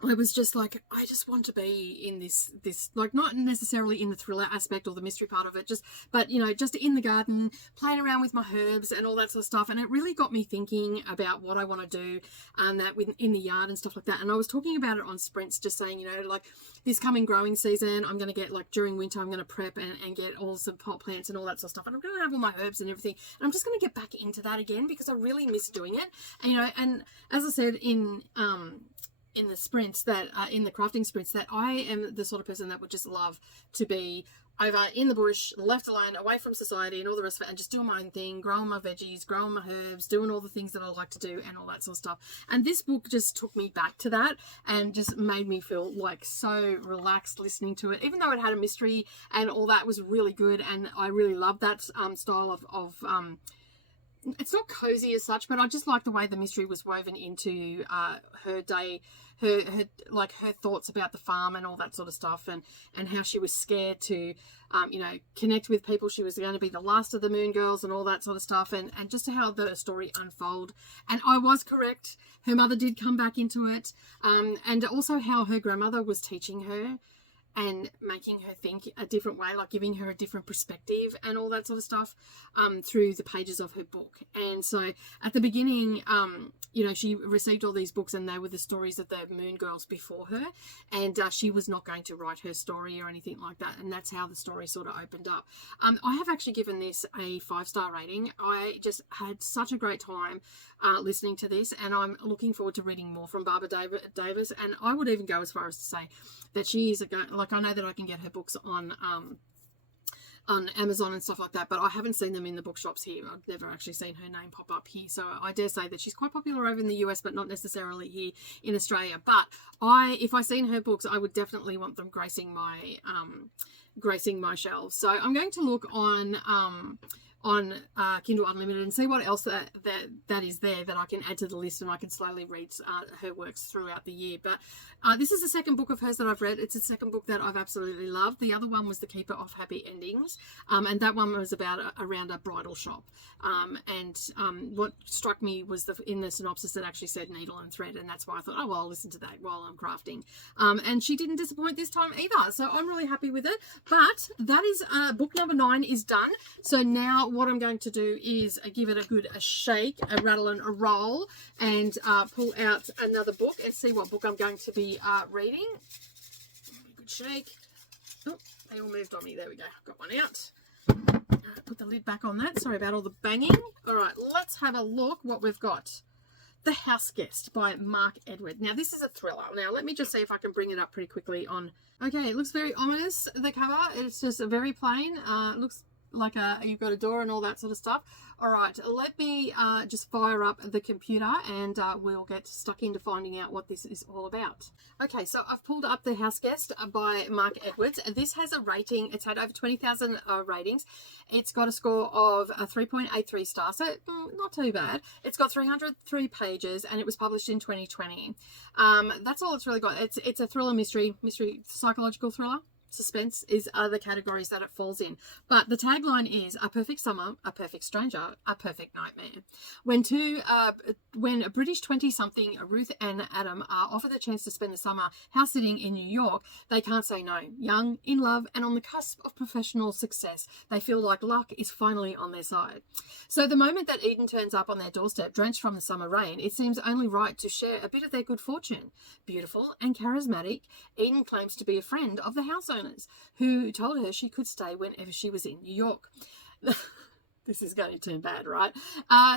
I was just like, I just want to be in this like, not necessarily in the thriller aspect or the mystery part of it, but you know, just in the garden, playing around with my herbs and all that sort of stuff. And it really got me thinking about what I want to do, that in the yard and stuff like that. And I was talking about it on sprints, just saying, you know, like, this coming growing season, I'm going to get, like, during winter, I'm going to prep and get all some pot plants and all that sort of stuff. And I'm going to have all my herbs and everything. And I'm just going to get back into that again, because I really miss doing it. And, you know, and as I said in the sprints, that in the crafting sprints, that I am the sort of person that would just love to be over in the bush, left alone, away from society and all the rest of it, and just doing my own thing, growing my veggies, growing my herbs, doing all the things that I like to do and all that sort of stuff. And this book just took me back to that and just made me feel like so relaxed listening to it, even though it had a mystery and all that was really good. And I really loved that style of it's not cozy as such, but I just like the way the mystery was woven into her day, her like her thoughts about the farm and all that sort of stuff, and how she was scared to you know, connect with people. She was going to be the last of the Moon Girls and all that sort of stuff, and just how the story unfold. And I was correct, her mother did come back into it, and also how her grandmother was teaching her and making her think a different way, like giving her a different perspective and all that sort of stuff, through the pages of her book. And so at the beginning, you know, she received all these books and they were the stories of the Moon Girls before her, and she was not going to write her story or anything like that. And that's how the story sort of opened up. I have actually given this a 5-star rating. I just had such a great time listening to this, and I'm looking forward to reading more from Barbara Davis. And I would even go as far as to say that she is like, I know that I can get her books on Amazon and stuff like that, but I haven't seen them in the bookshops here. I've never actually seen her name pop up here, so I dare say that she's quite popular over in the US, but not necessarily here in Australia. But if I seen her books, I would definitely want them gracing my shelves. So I'm going to look on Kindle Unlimited and see what else that is there that I can add to the list, and I can slowly read her works throughout the year. But this is the second book of hers that I've read. It's the second book that I've absolutely loved. The other one was The Keeper of Happy Endings, and that one was about around a bridal shop. What struck me was in the synopsis it actually said needle and thread, and that's why I thought, oh well, I'll listen to that while I'm crafting. And she didn't disappoint this time either, so I'm really happy with it. But that is book number 9 is done. So now what I'm going to do is give it a shake, a rattle and a roll, and pull out another book and see what book I'm going to be reading. Good shake. Oh, they all moved on me. There we go. Got one out. Put the lid back on that. Sorry about all the banging. All right, let's have a look what we've got. The House Guest by Mark Edward. Now, this is a thriller. Now, let me just see if I can bring it up pretty quickly on. Okay, it looks very ominous, the cover. It's just a very plain. It looks like you've got a door and all that sort of stuff. All right, let me just fire up the computer and we'll get stuck into finding out what this is all about. Okay, so I've pulled up The House Guest by Mark Edwards. This has a rating. It's had over 20,000 ratings. It's got a score of 3.83 stars, so not too bad. It's got 303 pages and it was published in 2020. That's all it's really got. It's a thriller mystery, psychological thriller. Suspense is other categories that it falls in. But the tagline is a perfect summer, a perfect stranger, a perfect nightmare. When a British 20-something, Ruth and Adam, are offered the chance to spend the summer house sitting in New York, they can't say no. Young, in love, and on the cusp of professional success, they feel like luck is finally on their side. So the moment that Eden turns up on their doorstep, drenched from the summer rain, it seems only right to share a bit of their good fortune. Beautiful and charismatic, Eden claims to be a friend of the house owner, who told her she could stay whenever she was in New York. This is going to turn bad, right?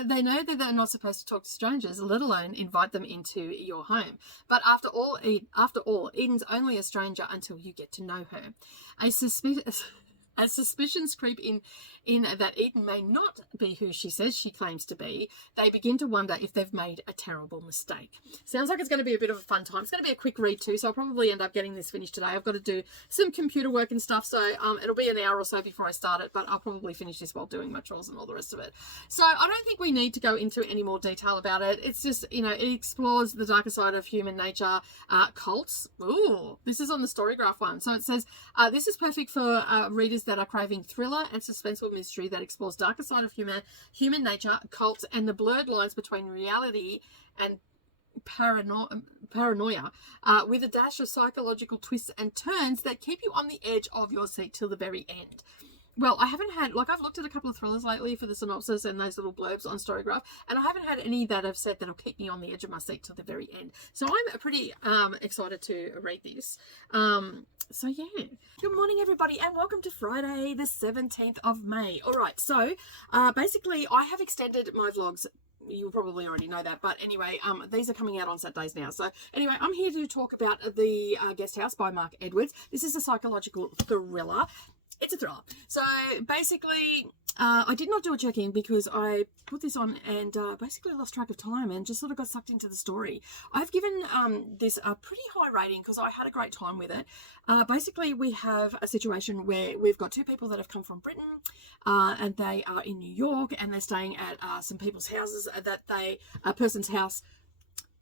They know that they're not supposed to talk to strangers, let alone invite them into your home. But after all, Eden's only a stranger until you get to know her. A suspicious As suspicions creep in that Eden may not be who she says she claims to be, they begin to wonder if they've made a terrible mistake. Sounds like it's going to be a bit of a fun time. It's going to be a quick read too, so I'll probably end up getting this finished today. I've got to do some computer work and stuff, so it'll be an hour or so before I start it, but I'll probably finish this while doing my chores and all the rest of it. So I don't think we need to go into any more detail about it. It's just, you know, it explores the darker side of human nature, cults. Ooh, this is on the Storygraph one. So it says, this is perfect for readers that are craving thriller and suspenseful mystery that explores darker side of human nature, cults, and the blurred lines between reality and paranoia, with a dash of psychological twists and turns that keep you on the edge of your seat till the very end. Well, I haven't had, like, I've looked at a couple of thrillers lately for the synopsis and those little blurbs on Storygraph, and I haven't had any that have said that'll keep me on the edge of my seat till the very end. So I'm pretty excited to read this. So yeah. Good morning, everybody, and welcome to Friday, the 17th of May. All right, so basically I have extended my vlogs. You probably already know that, but anyway, these are coming out on Saturdays now. So anyway, I'm here to talk about the Guest House by Mark Edwards. This is a psychological thriller. It's a thriller. So basically, I did not do a check-in because I put this on and basically lost track of time and just sort of got sucked into the story. I've given this a pretty high rating because I had a great time with it. Basically, we have a situation where we've got two people that have come from Britain and they are in New York and they're staying at some people's houses a person's house,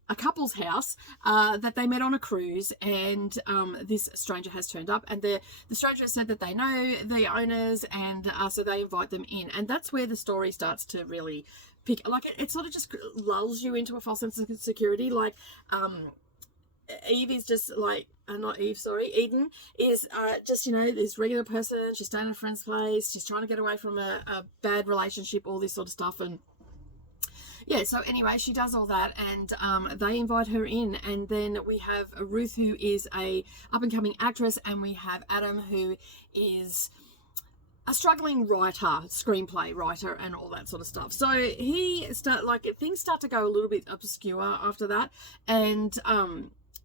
a couple's house that they met on a cruise, and this stranger has turned up, and the stranger said that they know the owners, and so they invite them in, and that's where the story starts to really pick, like it sort of just lulls you into a false sense of security. Like Eve is just like, not Eve, sorry, Eden is just, you know, this regular person. She's staying at a friend's place, she's trying to get away from a bad relationship, all this sort of stuff, and yeah, so anyway, she does all that, and they invite her in, and then we have Ruth, who is a up-and-coming actress, and we have Adam, who is a struggling writer, screenplay writer, and all that sort of stuff. So things start to go a little bit obscure after that, and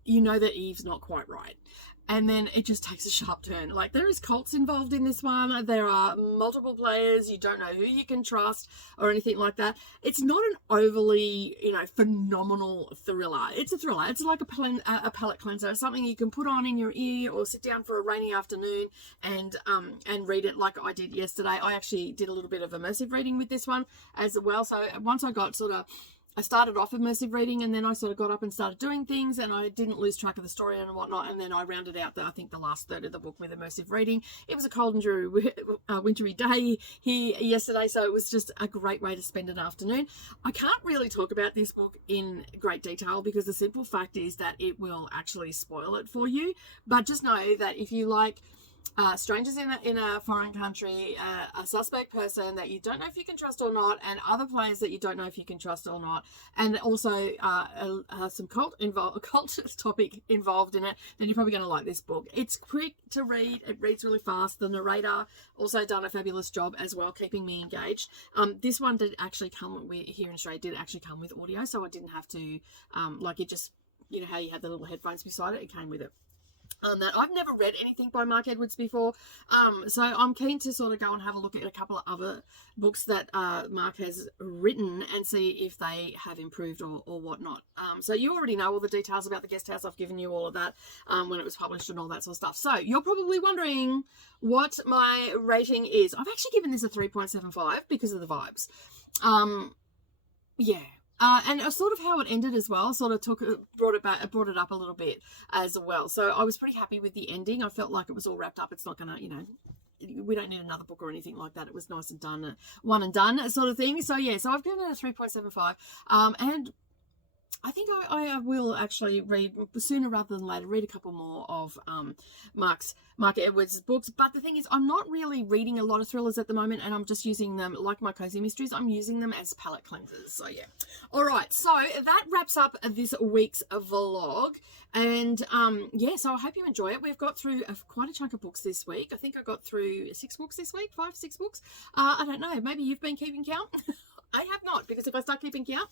you know that Eve's not quite right. And then it just takes a sharp turn. Like, there is cults involved in this one. There are multiple players. You don't know who you can trust or anything like that. It's not an overly, you know, phenomenal thriller. It's a thriller. It's like a palate cleanser. It's something you can put on in your ear or sit down for a rainy afternoon and read it like I did yesterday. I actually did a little bit of immersive reading with this one as well. So once I started off immersive reading, and then I sort of got up and started doing things, and I didn't lose track of the story and whatnot, and then I rounded out I think the last third of the book with immersive reading. It was a cold and dreary wintry day here yesterday, so it was just a great way to spend an afternoon. I can't really talk about this book in great detail because the simple fact is that it will actually spoil it for you, but just know that if you like strangers in a foreign country, a suspect person that you don't know if you can trust or not, and other players that you don't know if you can trust or not, and also some cult topic involved in it, then you're probably going to like this book. It's quick to read. It reads really fast. The narrator also done a fabulous job as well, keeping me engaged. This one did actually come with, here in Australia, did actually come with audio, so I didn't have to, like, it just, you know how you had the little headphones beside it, it came with it. That I've never read anything by Mark Edwards before, so I'm keen to sort of go and have a look at a couple of other books that Mark has written and see if they have improved or whatnot. So you already know all the details about the Guest House. I've given you all of that when it was published and all that sort of stuff. So you're probably wondering what my rating is. I've actually given this a 3.75 because of the vibes. Yeah. And sort of how it ended as well, sort of brought it up a little bit as well. So I was pretty happy with the ending. I felt like it was all wrapped up. It's not going to, you know, we don't need another book or anything like that. It was nice and done, one and done sort of thing. So yeah, so I've given it a 3.75. And I think I will actually read sooner rather than later, read a couple more of Mark Edwards' books. But the thing is, I'm not really reading a lot of thrillers at the moment, and I'm just using them, like my cozy mysteries, I'm using them as palette cleansers. So yeah. All right, so that wraps up this week's vlog. And yeah, so I hope you enjoy it. We've got through quite a chunk of books this week. I think I got through 6 books this week, 5, 6 books. I don't know, maybe you've been keeping count. I have not, because if I start keeping count,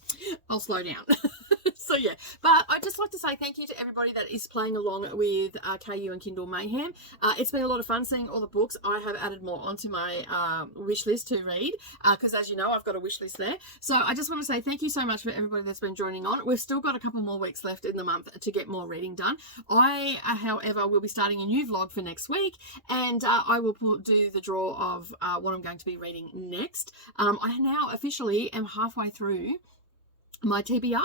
I'll slow down. So yeah, but I'd just like to say thank you to everybody that is playing along with KU and Kindle Mayhem. It's been a lot of fun seeing all the books. I have added more onto my wish list to read because as you know, I've got a wish list there. So I just want to say thank you so much for everybody that's been joining on. We've still got a couple more weeks left in the month to get more reading done. I, however, will be starting a new vlog for next week, and I will do the draw of what I'm going to be reading next. I now officially am halfway through my TBR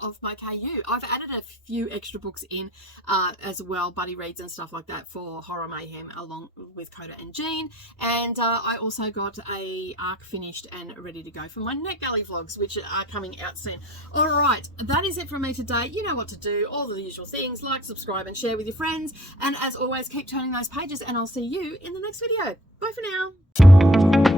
of my KU. I've added a few extra books in as well, buddy reads and stuff like that for Horror Mayhem along with Coda and Jean, and I also got a arc finished and ready to go for my NetGalley vlogs, which are coming out soon. All right, that is it from me today. You know what to do, all the usual things, like, subscribe and share with your friends, and as always, keep turning those pages, and I'll see you in the next video. Bye for now.